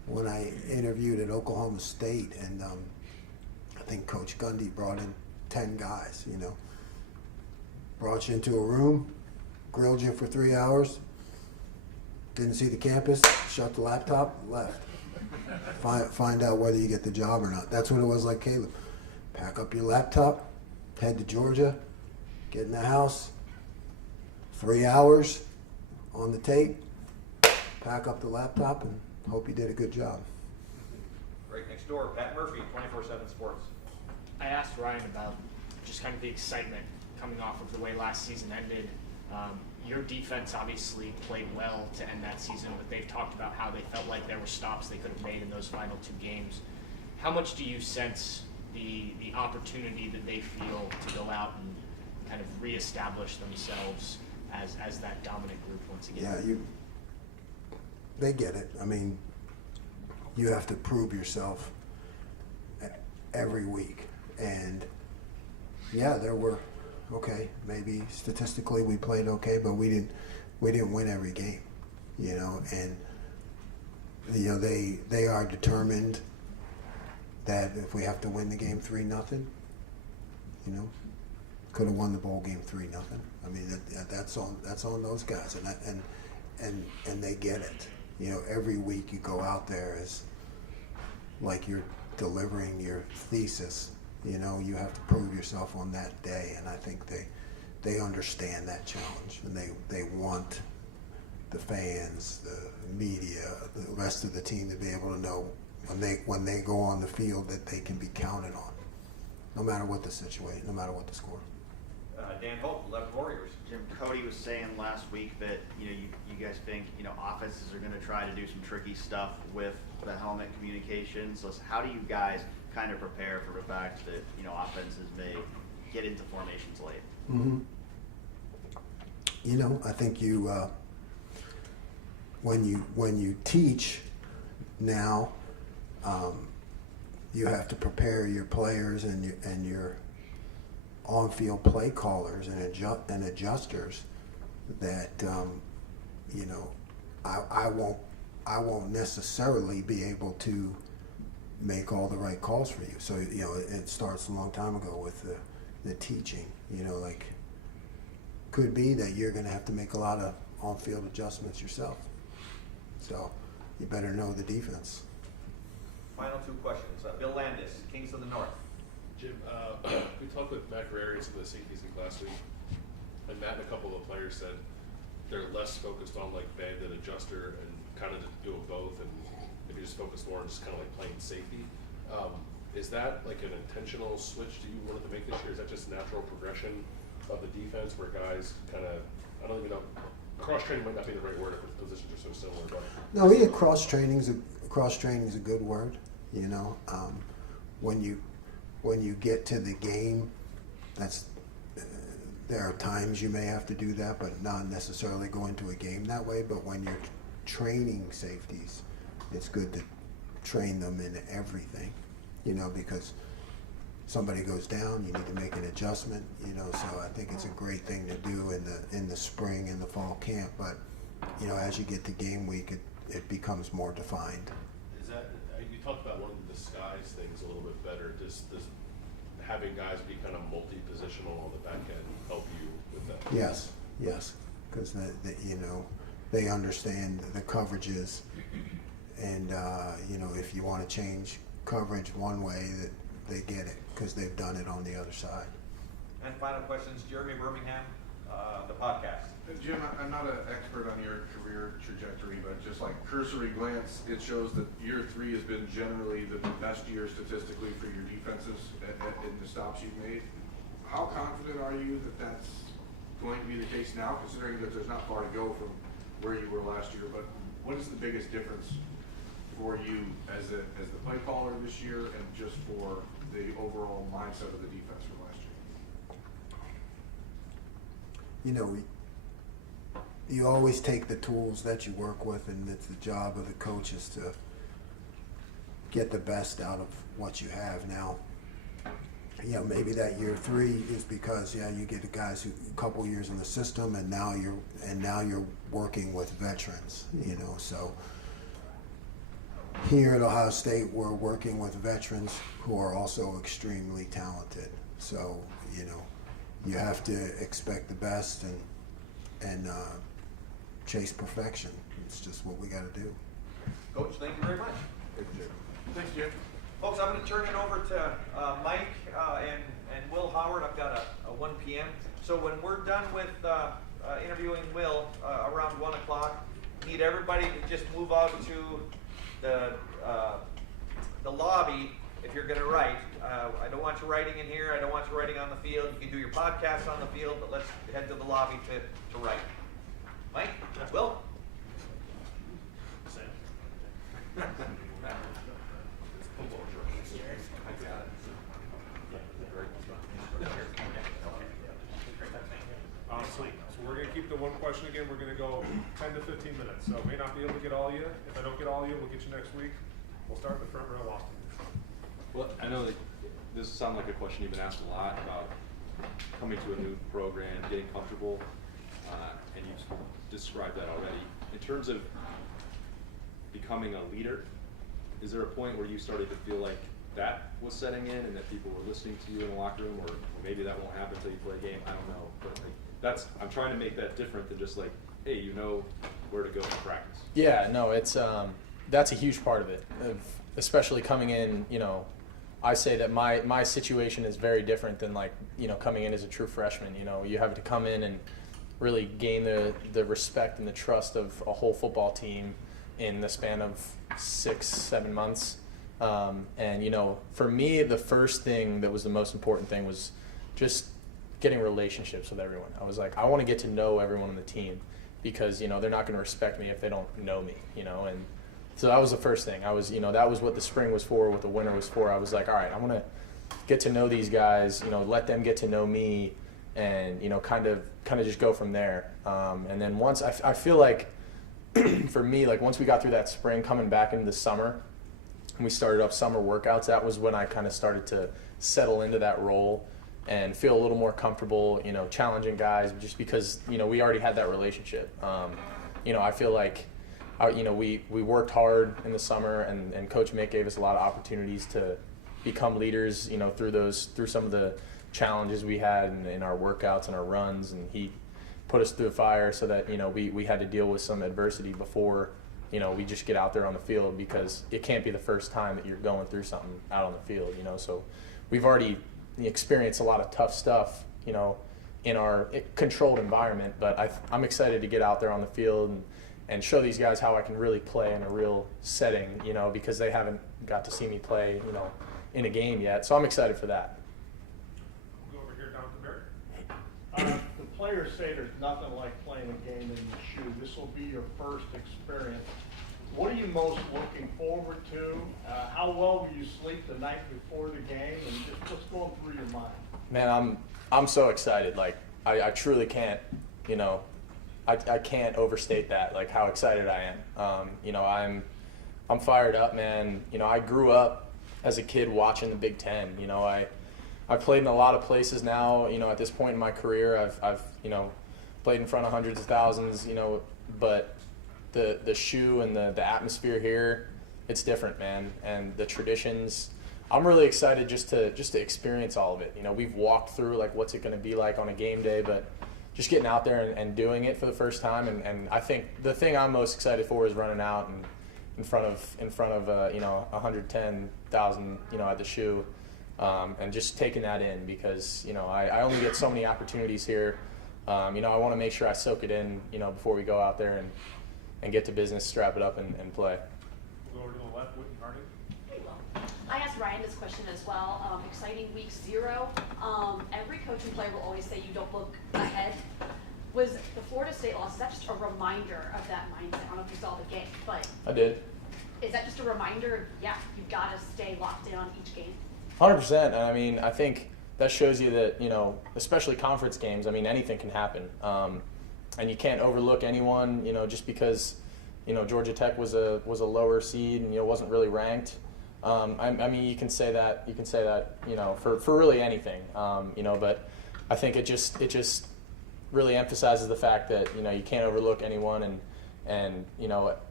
when I interviewed at Oklahoma State, and I think Coach Gundy brought in 10 guys. You know, brought you into a room, grilled you for 3 hours, didn't see the campus, shut the laptop, left. Find out whether you get the job or not. That's what it was like, Caleb. Pack up your laptop, head to Georgia, get in the house, 3 hours on the tape, pack up the laptop, and hope you did a good job. Right next door, Pat Murphy, 24/7 Sports. I asked Ryan about just kind of the excitement coming off of the way last season ended. Your defense obviously played well to end that season, but they've talked about how they felt like there were stops they could have made in those final 2 games. How much do you sense the opportunity that they feel to go out and kind of reestablish themselves as that dominant group once again? Yeah, they get it. I mean, you have to prove yourself every week. And yeah, there were, okay, maybe statistically we played okay, but we didn't win every game, you know, and you know, they are determined that if we have to win the game 3-0, you know, could have won the bowl game 3-0. I mean, that's on those guys, and they get it. You know, every week you go out there is like you're delivering your thesis. You know, you have to prove yourself on that day, and I think they understand that challenge, and they want the fans, the media, the rest of the team to be able to know when they go on the field that they can be counted on, no matter what the situation, no matter what the score. Dan Holt, 11 Warriors. Jim, Cody was saying last week that you guys think offenses are going to try to do some tricky stuff with the helmet communications. So how do you guys kind of prepare for the fact that offenses may get into formations late? Mm-hmm. You know, I think you when you teach now, you have to prepare your players and your on-field play callers and adjusters that you know, I won't necessarily be able to make all the right calls for you. So, you know, it starts a long time ago with the teaching, you know, like, could be that you're going to have to make a lot of on-field adjustments yourself. So you better know the defense. Final two questions. Bill Landis, Kings of the North. Jim, we talked with Matt Carrera and some of the safeties in last week, and Matt and a couple of the players said they're less focused on like band and adjuster and kind of doing both, and maybe just focus more on just kind of like playing safety. Is that like an intentional switch that you wanted to make this year? Is that just natural progression of the defense where guys kind of, I don't even know, cross-training might not be the right word if the positions are so similar, but. No, yeah, cross-training's a good word, you know. When you get to the game, there are times you may have to do that, but not necessarily go into a game that way. But when you're training safeties, it's good to train them in everything, you know, because somebody goes down, you need to make an adjustment, you know. So I think it's a great thing to do in the spring and the fall camp. But you know, as you get to game week, it becomes more defined. Is that, you talked about wanting to disguise things a little bit better. Does having guys be kind of multi-positional on the back end help you with that? Yes, because you know, they understand the coverages, and you know, if you want to change coverage one way, that they get it because they've done it on the other side. And final questions, Jeremy Birmingham, the podcast. Jim, I'm not an expert on your career trajectory, but just like cursory glance, it shows that year 3 has been generally the best year statistically for your defenses in the stops you've made. How confident are you that that's going to be the case now, considering that there's not far to go from where you were last year? But what is the biggest difference for you as the play caller this year, and just for the overall mindset of the defense from last year? You know, you always take the tools that you work with, and it's the job of the coaches to get the best out of what you have. Now, you know, maybe that year 3 is because, yeah, you get the guys who a couple years in the system, and now you're working with veterans, you know. So here at Ohio State, we're working with veterans who are also extremely talented. So, you know, you have to expect the best and chase perfection. It's just what we got to do. Coach, thank you very much. Thanks, Jim. Folks, I'm going to turn it over to Mike and Will Howard. I've got a 1 p.m. So when we're done with interviewing Will around 1 o'clock, need everybody to just move out to the lobby if you're going to write. I don't want you writing in here. I don't want you writing on the field. You can do your podcast on the field, but let's head to the lobby to write. Mike? Will? So we're going to keep the one question again. We're going to go 10 to 15 minutes. So may not be able to get all of you. If I don't get all of you, we'll get you next week. We'll start in the front row, Austin. Well, I know that this sounds like a question you've been asked a lot about coming to a new program, getting comfortable, and you've described that already. In terms of becoming a leader, is there a point where you started to feel like that was setting in and that people were listening to you in the locker room, or maybe that won't happen until you play a game? I don't know, but like, I'm trying to make that different than just like, hey, you know where to go for practice. Yeah, no, it's that's a huge part of it, especially coming in. You know, I say that my situation is very different than, like, you know, coming in as a true freshman. You know, you have to come in and really gain the respect and the trust of a whole football team in the span of 6-7 months. And, you know, for me, the first thing that was the most important thing was just getting relationships with everyone. I was like, I want to get to know everyone on the team, because, you know, they're not going to respect me if they don't know me, you know. And so that was the first thing. I was, you know, that was what the spring was for, what the winter was for. I was like, all right, I want to get to know these guys, you know, let them get to know me, and, you know, kind of just go from there. And then once I feel like for me, like, once we got through that spring, coming back into the summer, and we started up summer workouts, that was when I kind of started to settle into that role. and feel a little more comfortable, challenging guys just because, we already had that relationship. I feel like, we worked hard in the summer, and Coach Mick gave us a lot of opportunities to become leaders, through some of the challenges we had in our workouts and our runs, and he put us through the fire so that, we had to deal with some adversity before, we just get out there on the field, because it can't be the first time that you're going through something out on the field, so we've already experienced a lot of tough stuff, in our controlled environment, but I'm excited to get out there on the field and show these guys how I can really play in a real setting, because they haven't got to see me play, in a game yet, so I'm excited for that. We'll go over here down to Barry. The players say there's nothing like playing a game in the shoe. This will be your first experience. What are you most looking forward to? How well will you sleep the night before the game? And just what's going through your mind? Man, I'm so excited. Like, I truly can't, I can't overstate that, like how excited I am. I'm fired up, man. I grew up as a kid watching the Big Ten. I played in a lot of places now, at this point in my career. I've played in front of hundreds of thousands, but the shoe and the atmosphere here, it's different, man. And the traditions, I'm really excited just to experience all of it. We've walked through like what's it going to be like on a game day, but just getting out there and doing it for the first time. And I think the thing I'm most excited for is running out and in front of 110,000 at the shoe, and just taking that in, because I only get so many opportunities here. I want to make sure I soak it in before we go out there and get to business, strap it up and play. We'll go over to the left, Whitney Harding. Hey, Will. I asked Ryan this question as well. Exciting week 0. Every coach and player will always say you don't look ahead. Was the Florida State loss, is that just a reminder of that mindset? I don't know if you saw the game, but I did. is that just a reminder, yeah, you've got to stay locked in on each game? 100%. I mean, I think that shows you that, especially conference games, I mean, anything can happen. And you can't overlook anyone, just because, Georgia Tech was a lower seed and, wasn't really ranked. I mean, you can say that, for really anything, but I think it just really emphasizes the fact that, you can't overlook anyone, and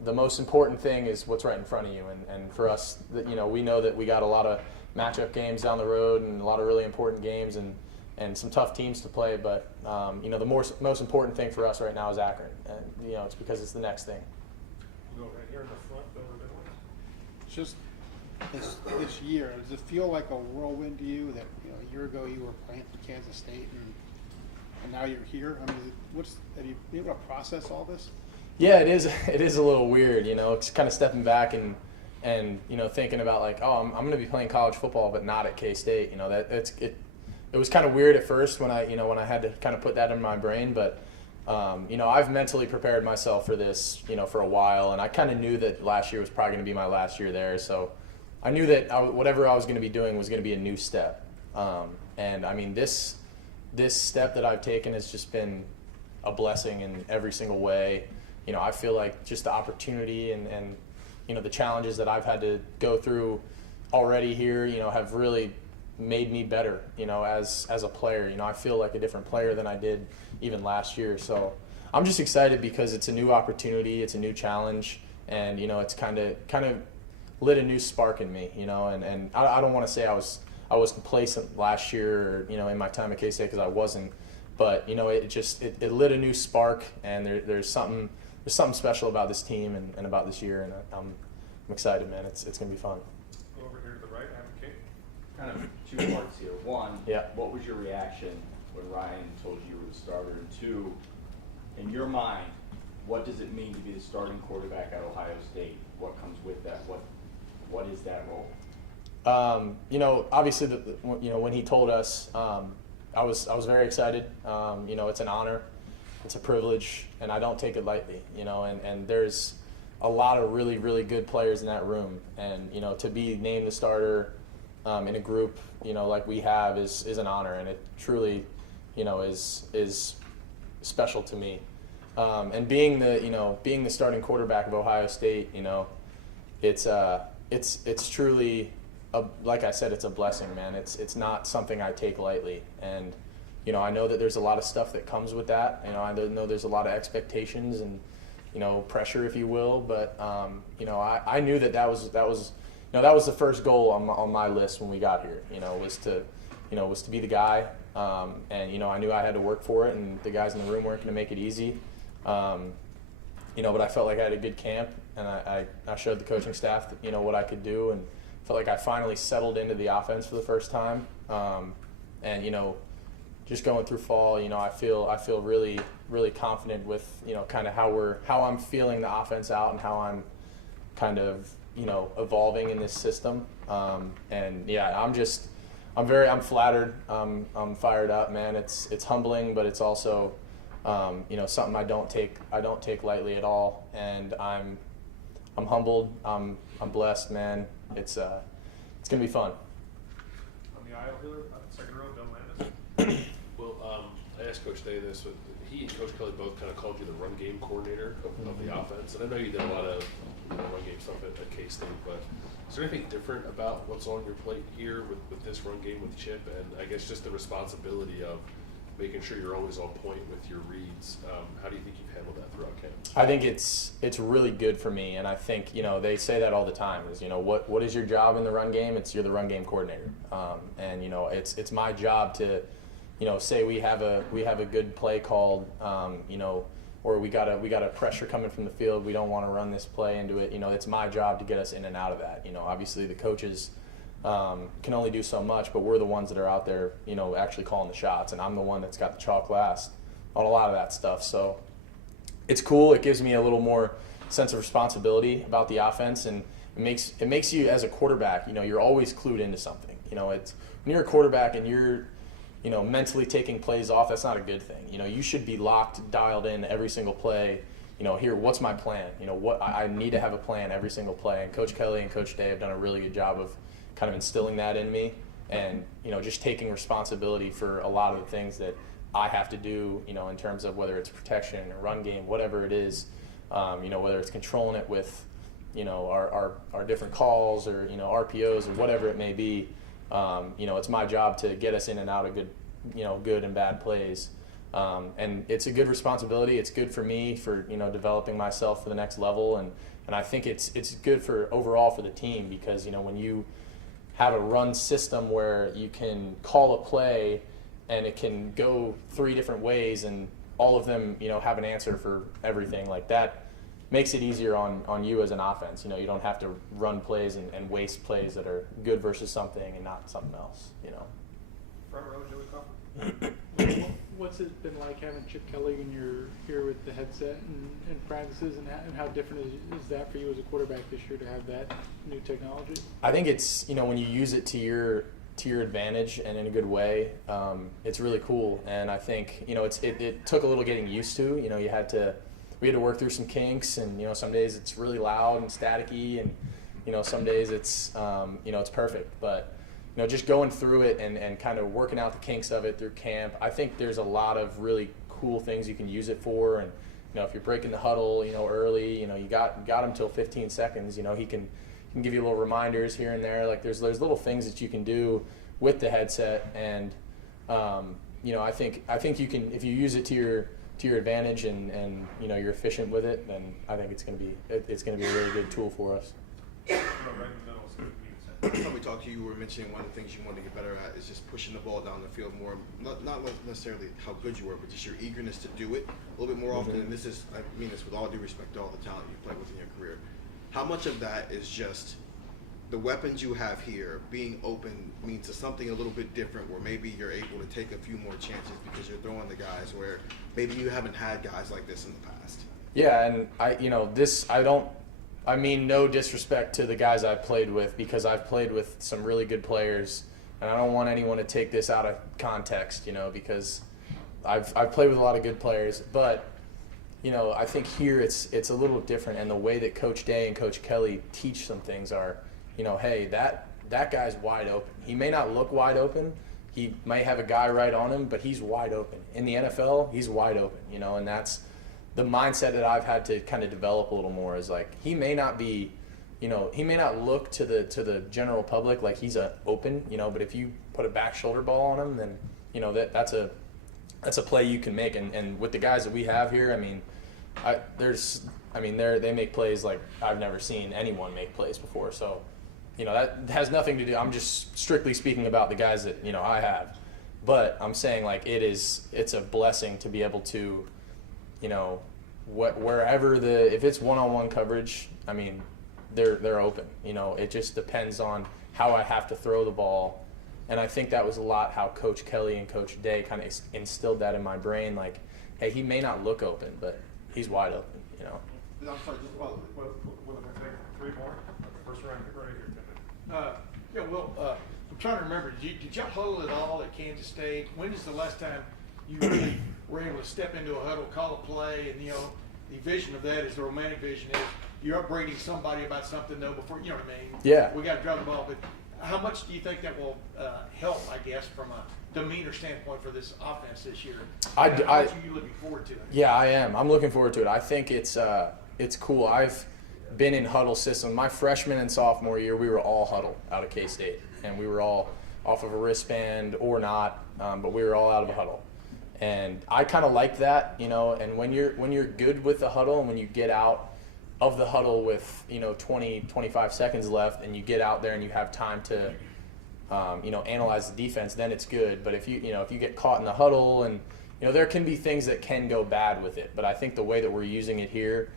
the most important thing is what's right in front of you. And for us, we know that we got a lot of matchup games down the road and a lot of really important games and some tough teams to play. But the most important thing for us right now is Akron, and it's because it's the next thing. We'll go right here in the front, over middle. Just this year, does it feel like a whirlwind to you that a year ago you were playing for Kansas State and now you're here? I mean, have you been able to process all this? Yeah, it is. It is a little weird, It's kind of stepping back and thinking about like, oh, I'm going to be playing college football, but not at K-State. It was kind of weird at first when I had to kind of put that in my brain, but I've mentally prepared myself for this, for a while, and I kind of knew that last year was probably going to be my last year there, so I knew that whatever I was going to be doing was going to be a new step, and I mean this step that I've taken has just been a blessing in every single way. I feel like just the opportunity and the challenges that I've had to go through already here, have really made me better, as a player. I feel like a different player than I did even last year. So I'm just excited because it's a new opportunity, it's a new challenge, and it's kind of lit a new spark in me, and I don't want to say I was complacent last year, or in my time at K-State, because I wasn't, but it lit a new spark, and there's something special about this team and about this year, and I'm excited, man. It's gonna be fun. Go over here to the right, Adam King. Kind of 2 parts here. One, yeah. What was your reaction when Ryan told you were the starter? And 2, in your mind, what does it mean to be the starting quarterback at Ohio State? What comes with that? What is that role? Obviously, when he told us, I was very excited. It's an honor, it's a privilege, and I don't take it lightly. And there's a lot of really, really good players in that room, and to be named the starter in a group like we have is an honor, and it truly is special to me. And being the starting quarterback of Ohio State, it's truly like I said, it's a blessing, man. It's not something I take lightly, and I know that there's a lot of stuff that comes with that. I know there's a lot of expectations and pressure, if you will. But I knew that was the first goal on my list when we got here. Was to be the guy, and I knew I had to work for it, and the guys in the room weren't going to make it easy. But I felt like I had a good camp, and I showed the coaching staff that, what I could do, and felt like I finally settled into the offense for the first time. And just going through fall, I feel really, really confident with kind of how I'm feeling the offense out and how I'm kind of evolving in this system. And yeah, I'm flattered. I'm fired up, man. It's humbling, but it's also something I don't take lightly at all. And I'm humbled. I'm blessed, man. It's gonna be fun. On the aisle here, second row, Bill Landis. Well, I asked Coach Day this. He and Coach Kelly both kind of called you the run game coordinator of the offense. And I know you did a lot of run game stuff at K-State, but is there anything different about what's on your plate here with this run game with Chip? And I guess just the responsibility of making sure you're always on point with your reads. How do you think you've handled that throughout camp? I think it's really good for me, and I think they say that all the time. Is what is your job in the run game? You're the run game coordinator, and it's my job to say we have a good play called, or we got a pressure coming from the field. We don't want to run this play into it. It's my job to get us in and out of that. Obviously the coaches can only do so much, but we're the ones that are out there, actually calling the shots, and I'm the one that's got the chalk last on a lot of that stuff. So it's cool. It gives me a little more sense of responsibility about the offense, and it makes you as a quarterback, you're always clued into something. It's when you're a quarterback and you're mentally taking plays off, that's not a good thing. You should be locked, dialed in every single play. Here, what's my plan? What I need to have a plan every single play. And Coach Kelly and Coach Day have done a really good job of kind of instilling that in me, and just taking responsibility for a lot of the things that I have to do. In terms of whether it's protection or run game, whatever it is. Whether it's controlling it with our different calls or RPOs or whatever it may be. It's my job to get us in and out of good and bad plays. And it's a good responsibility. It's good for me for, developing myself for the next level. And I think it's good for overall for the team, because, when you have a run system where you can call a play and it can go 3 different ways and all of them, have an answer for everything like that, makes it easier on you as an offense. You don't have to run plays and waste plays that are good versus something and not something else, Front row, Joey Coughlin. What's it been like having Chip Kelly when you're here with the headset and practices, and how different is that for you as a quarterback this year to have that new technology? I think it's, when you use it to your advantage and in a good way, it's really cool. And I think, it took a little getting used to. We had to work through some kinks, and some days it's really loud and staticky, and some days it's it's perfect. But just going through it and kind of working out the kinks of it through camp, I think there's a lot of really cool things you can use it for. And if you're breaking the huddle, early, you got him till 15 seconds. He can give you little reminders here and there. Like there's little things that you can do with the headset, and I think you can, if you use it to your advantage and you're efficient with it, then I think it's gonna be a really good tool for us. Last time we talked to you, you were mentioning one of the things you wanted to get better at is just pushing the ball down the field more. Not necessarily how good you were, but just your eagerness to do it a little bit more often. And I mean this with all due respect to all the talent you played with in your career. How much of that is just the weapons you have here being open means to something a little bit different, where maybe you're able to take a few more chances because you're throwing the guys where maybe you haven't had guys like this in the past? Yeah, and I mean no disrespect to the guys I've played with, because I've played with some really good players, and I don't want anyone to take this out of context, because I've played with a lot of good players, but I think here it's a little different, and the way that Coach Day and Coach Kelly teach some things are, hey, that guy's wide open. He may not look wide open. He may have a guy right on him, but he's wide open. In the NFL, he's wide open, and that's the mindset that I've had to kind of develop a little more, is like, he may not be, you know, he may not look to the general public like he's open, you know, but if you put a back shoulder ball on him, then, you know, that's a play you can make. And with the guys that we have here, I mean, they make plays like I've never seen anyone make plays before. So, you know, that has nothing to do. I'm just strictly speaking about the guys that, you know, I have. But I'm saying, like, it's a blessing to be able to, you know, wherever if it's one-on-one coverage, I mean, they're open. You know, it just depends on how I have to throw the ball. And I think that was a lot how Coach Kelly and Coach Day kind of instilled that in my brain. Like, hey, he may not look open, but he's wide open, you know. I'm sorry, just what am I saying? 3 more? First round, right here. Yeah, well, I'm trying to remember. Did y'all huddle at all at Kansas State? When is the last time you really were able to step into a huddle, call a play, and, you know, the vision of that is the romantic vision is you're upbraiding somebody about something, though, before, you know what I mean? Yeah. We got to drive the ball, but how much do you think that will help, I guess, from a demeanor standpoint for this offense this year? How much are you looking forward to it? Yeah, I am. I'm looking forward to it. I think it's cool. I've been in huddle system. My freshman and sophomore year, we were all huddle out of K-State, and we were all off of a wristband or not, but we were all out of a huddle. And I kind of like that, you know. And when you're good with the huddle, and when you get out of the huddle with, you know, 25 seconds left, and you get out there and you have time to, you know, analyze the defense, then it's good. But if you get caught in the huddle, and, you know, there can be things that can go bad with it. But I think the way that we're using it here,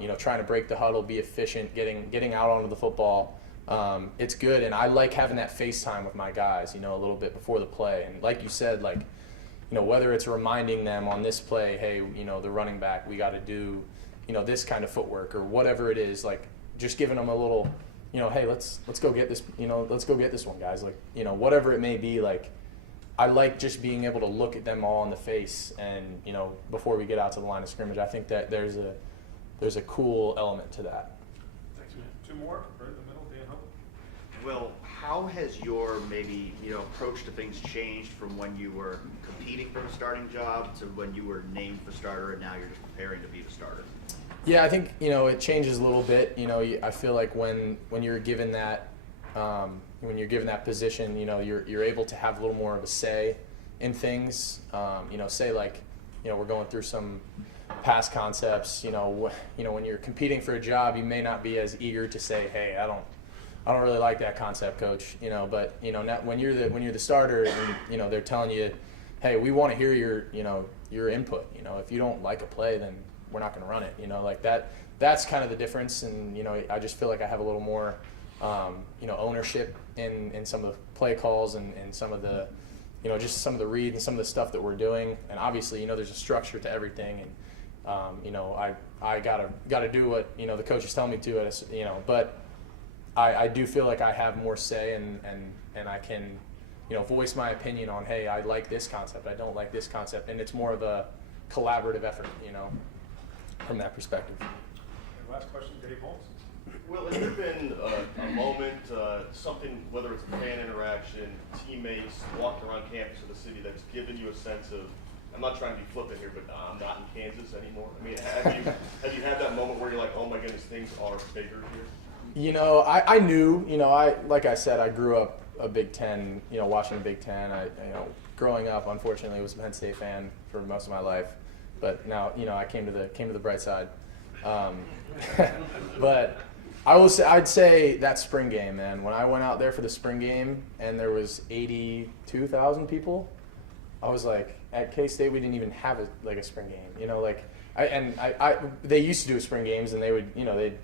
you know, trying to break the huddle, be efficient, getting out onto the football, it's good. And I like having that FaceTime with my guys, you know, a little bit before the play. And like you said, like, you know, whether it's reminding them on this play, hey, you know, the running back, we got to do, you know, this kind of footwork, or whatever it is, like just giving them a little, you know, hey, let's go get this, you know, let's go get this one, guys. Like, you know, whatever it may be, like, I like just being able to look at them all in the face, and, you know, before we get out to the line of scrimmage, I think that there's a cool element to that. Thanks, man. 2 more, right in the middle, Dan Hubbard. Will, how has your maybe, you know, approach to things changed from when you were competing for the starting job to when you were named the starter and now you're just preparing to be the starter? Yeah, I think, you know, it changes a little bit. You know, I feel like when you're given that position, you know, you're able to have a little more of a say in things. You know, say like, you know, we're going through some pass concepts. You know, when you're competing for a job, you may not be as eager to say, hey, I don't really like that concept, coach. You know, but, you know, when you're the starter, and, you know, they're telling you, hey, we want to hear your input. You know, if you don't like a play, then we're not going to run it. You know, like that's kind of the difference. And, you know, I just feel like I have a little more, you know, ownership in some of the play calls and some of the, you know, just some of the read and some of the stuff that we're doing. And obviously, you know, there's a structure to everything. And, you know, I gotta do what, you know, the coaches tell me to, you know, but I do feel like I have more say and I can, you know, voice my opinion on, hey, I like this concept, I don't like this concept. And it's more of a collaborative effort, you know, from that perspective. And last question, Dave Holmes. Will, has there been a moment, something, whether it's a fan interaction, teammates, walking around campus or the city, that's given you a sense of, I'm not trying to be flippant here, but I'm not in Kansas anymore? I mean, have you had that moment where you're like, oh my goodness, things are bigger here? You know, I knew, you know, like I said, I grew up a Big Ten, you know, watching the Big Ten. You know, growing up, unfortunately, was a Penn State fan for most of my life, but now, you know, I came to the bright side. But I'd say that spring game, man. When I went out there for the spring game and there was 82,000 people, I was like, at K-State we didn't even have a spring game. You know, like they used to do spring games and they would, you know, they'd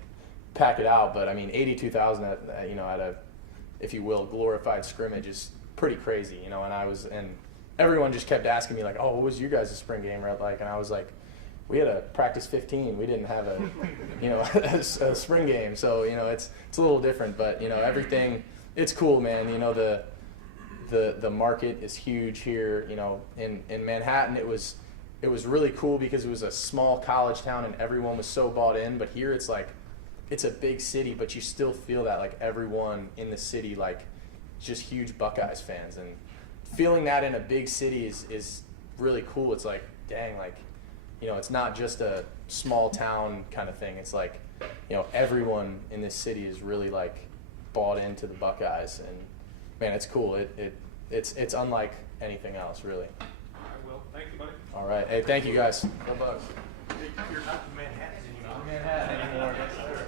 pack it out, but I mean 82,000 at, you know, at a, if you will, glorified scrimmage is pretty crazy, you know. And everyone just kept asking me like, oh, what was your guys' spring game like? And I was like, we had a practice 15. We didn't have a, you know, a spring game. So, you know, it's a little different, but, you know, everything, it's cool, man. You know, the market is huge here. You know, in Manhattan, it was really cool because it was a small college town and everyone was so bought in. But here it's like, it's a big city, but you still feel that like everyone in the city, like, just huge Buckeyes fans. And feeling that in a big city is really cool. It's like, dang, like, you know, it's not just a small town kind of thing. It's like you know, everyone in this city is really like bought into the Buckeyes, and man, it's cool. It's unlike anything else, really. I will. Thank you, buddy. All right. Hey, thank you guys. Go Bucks. You're not in Manhattan anymore. Not in Manhattan anymore. Yes, sir.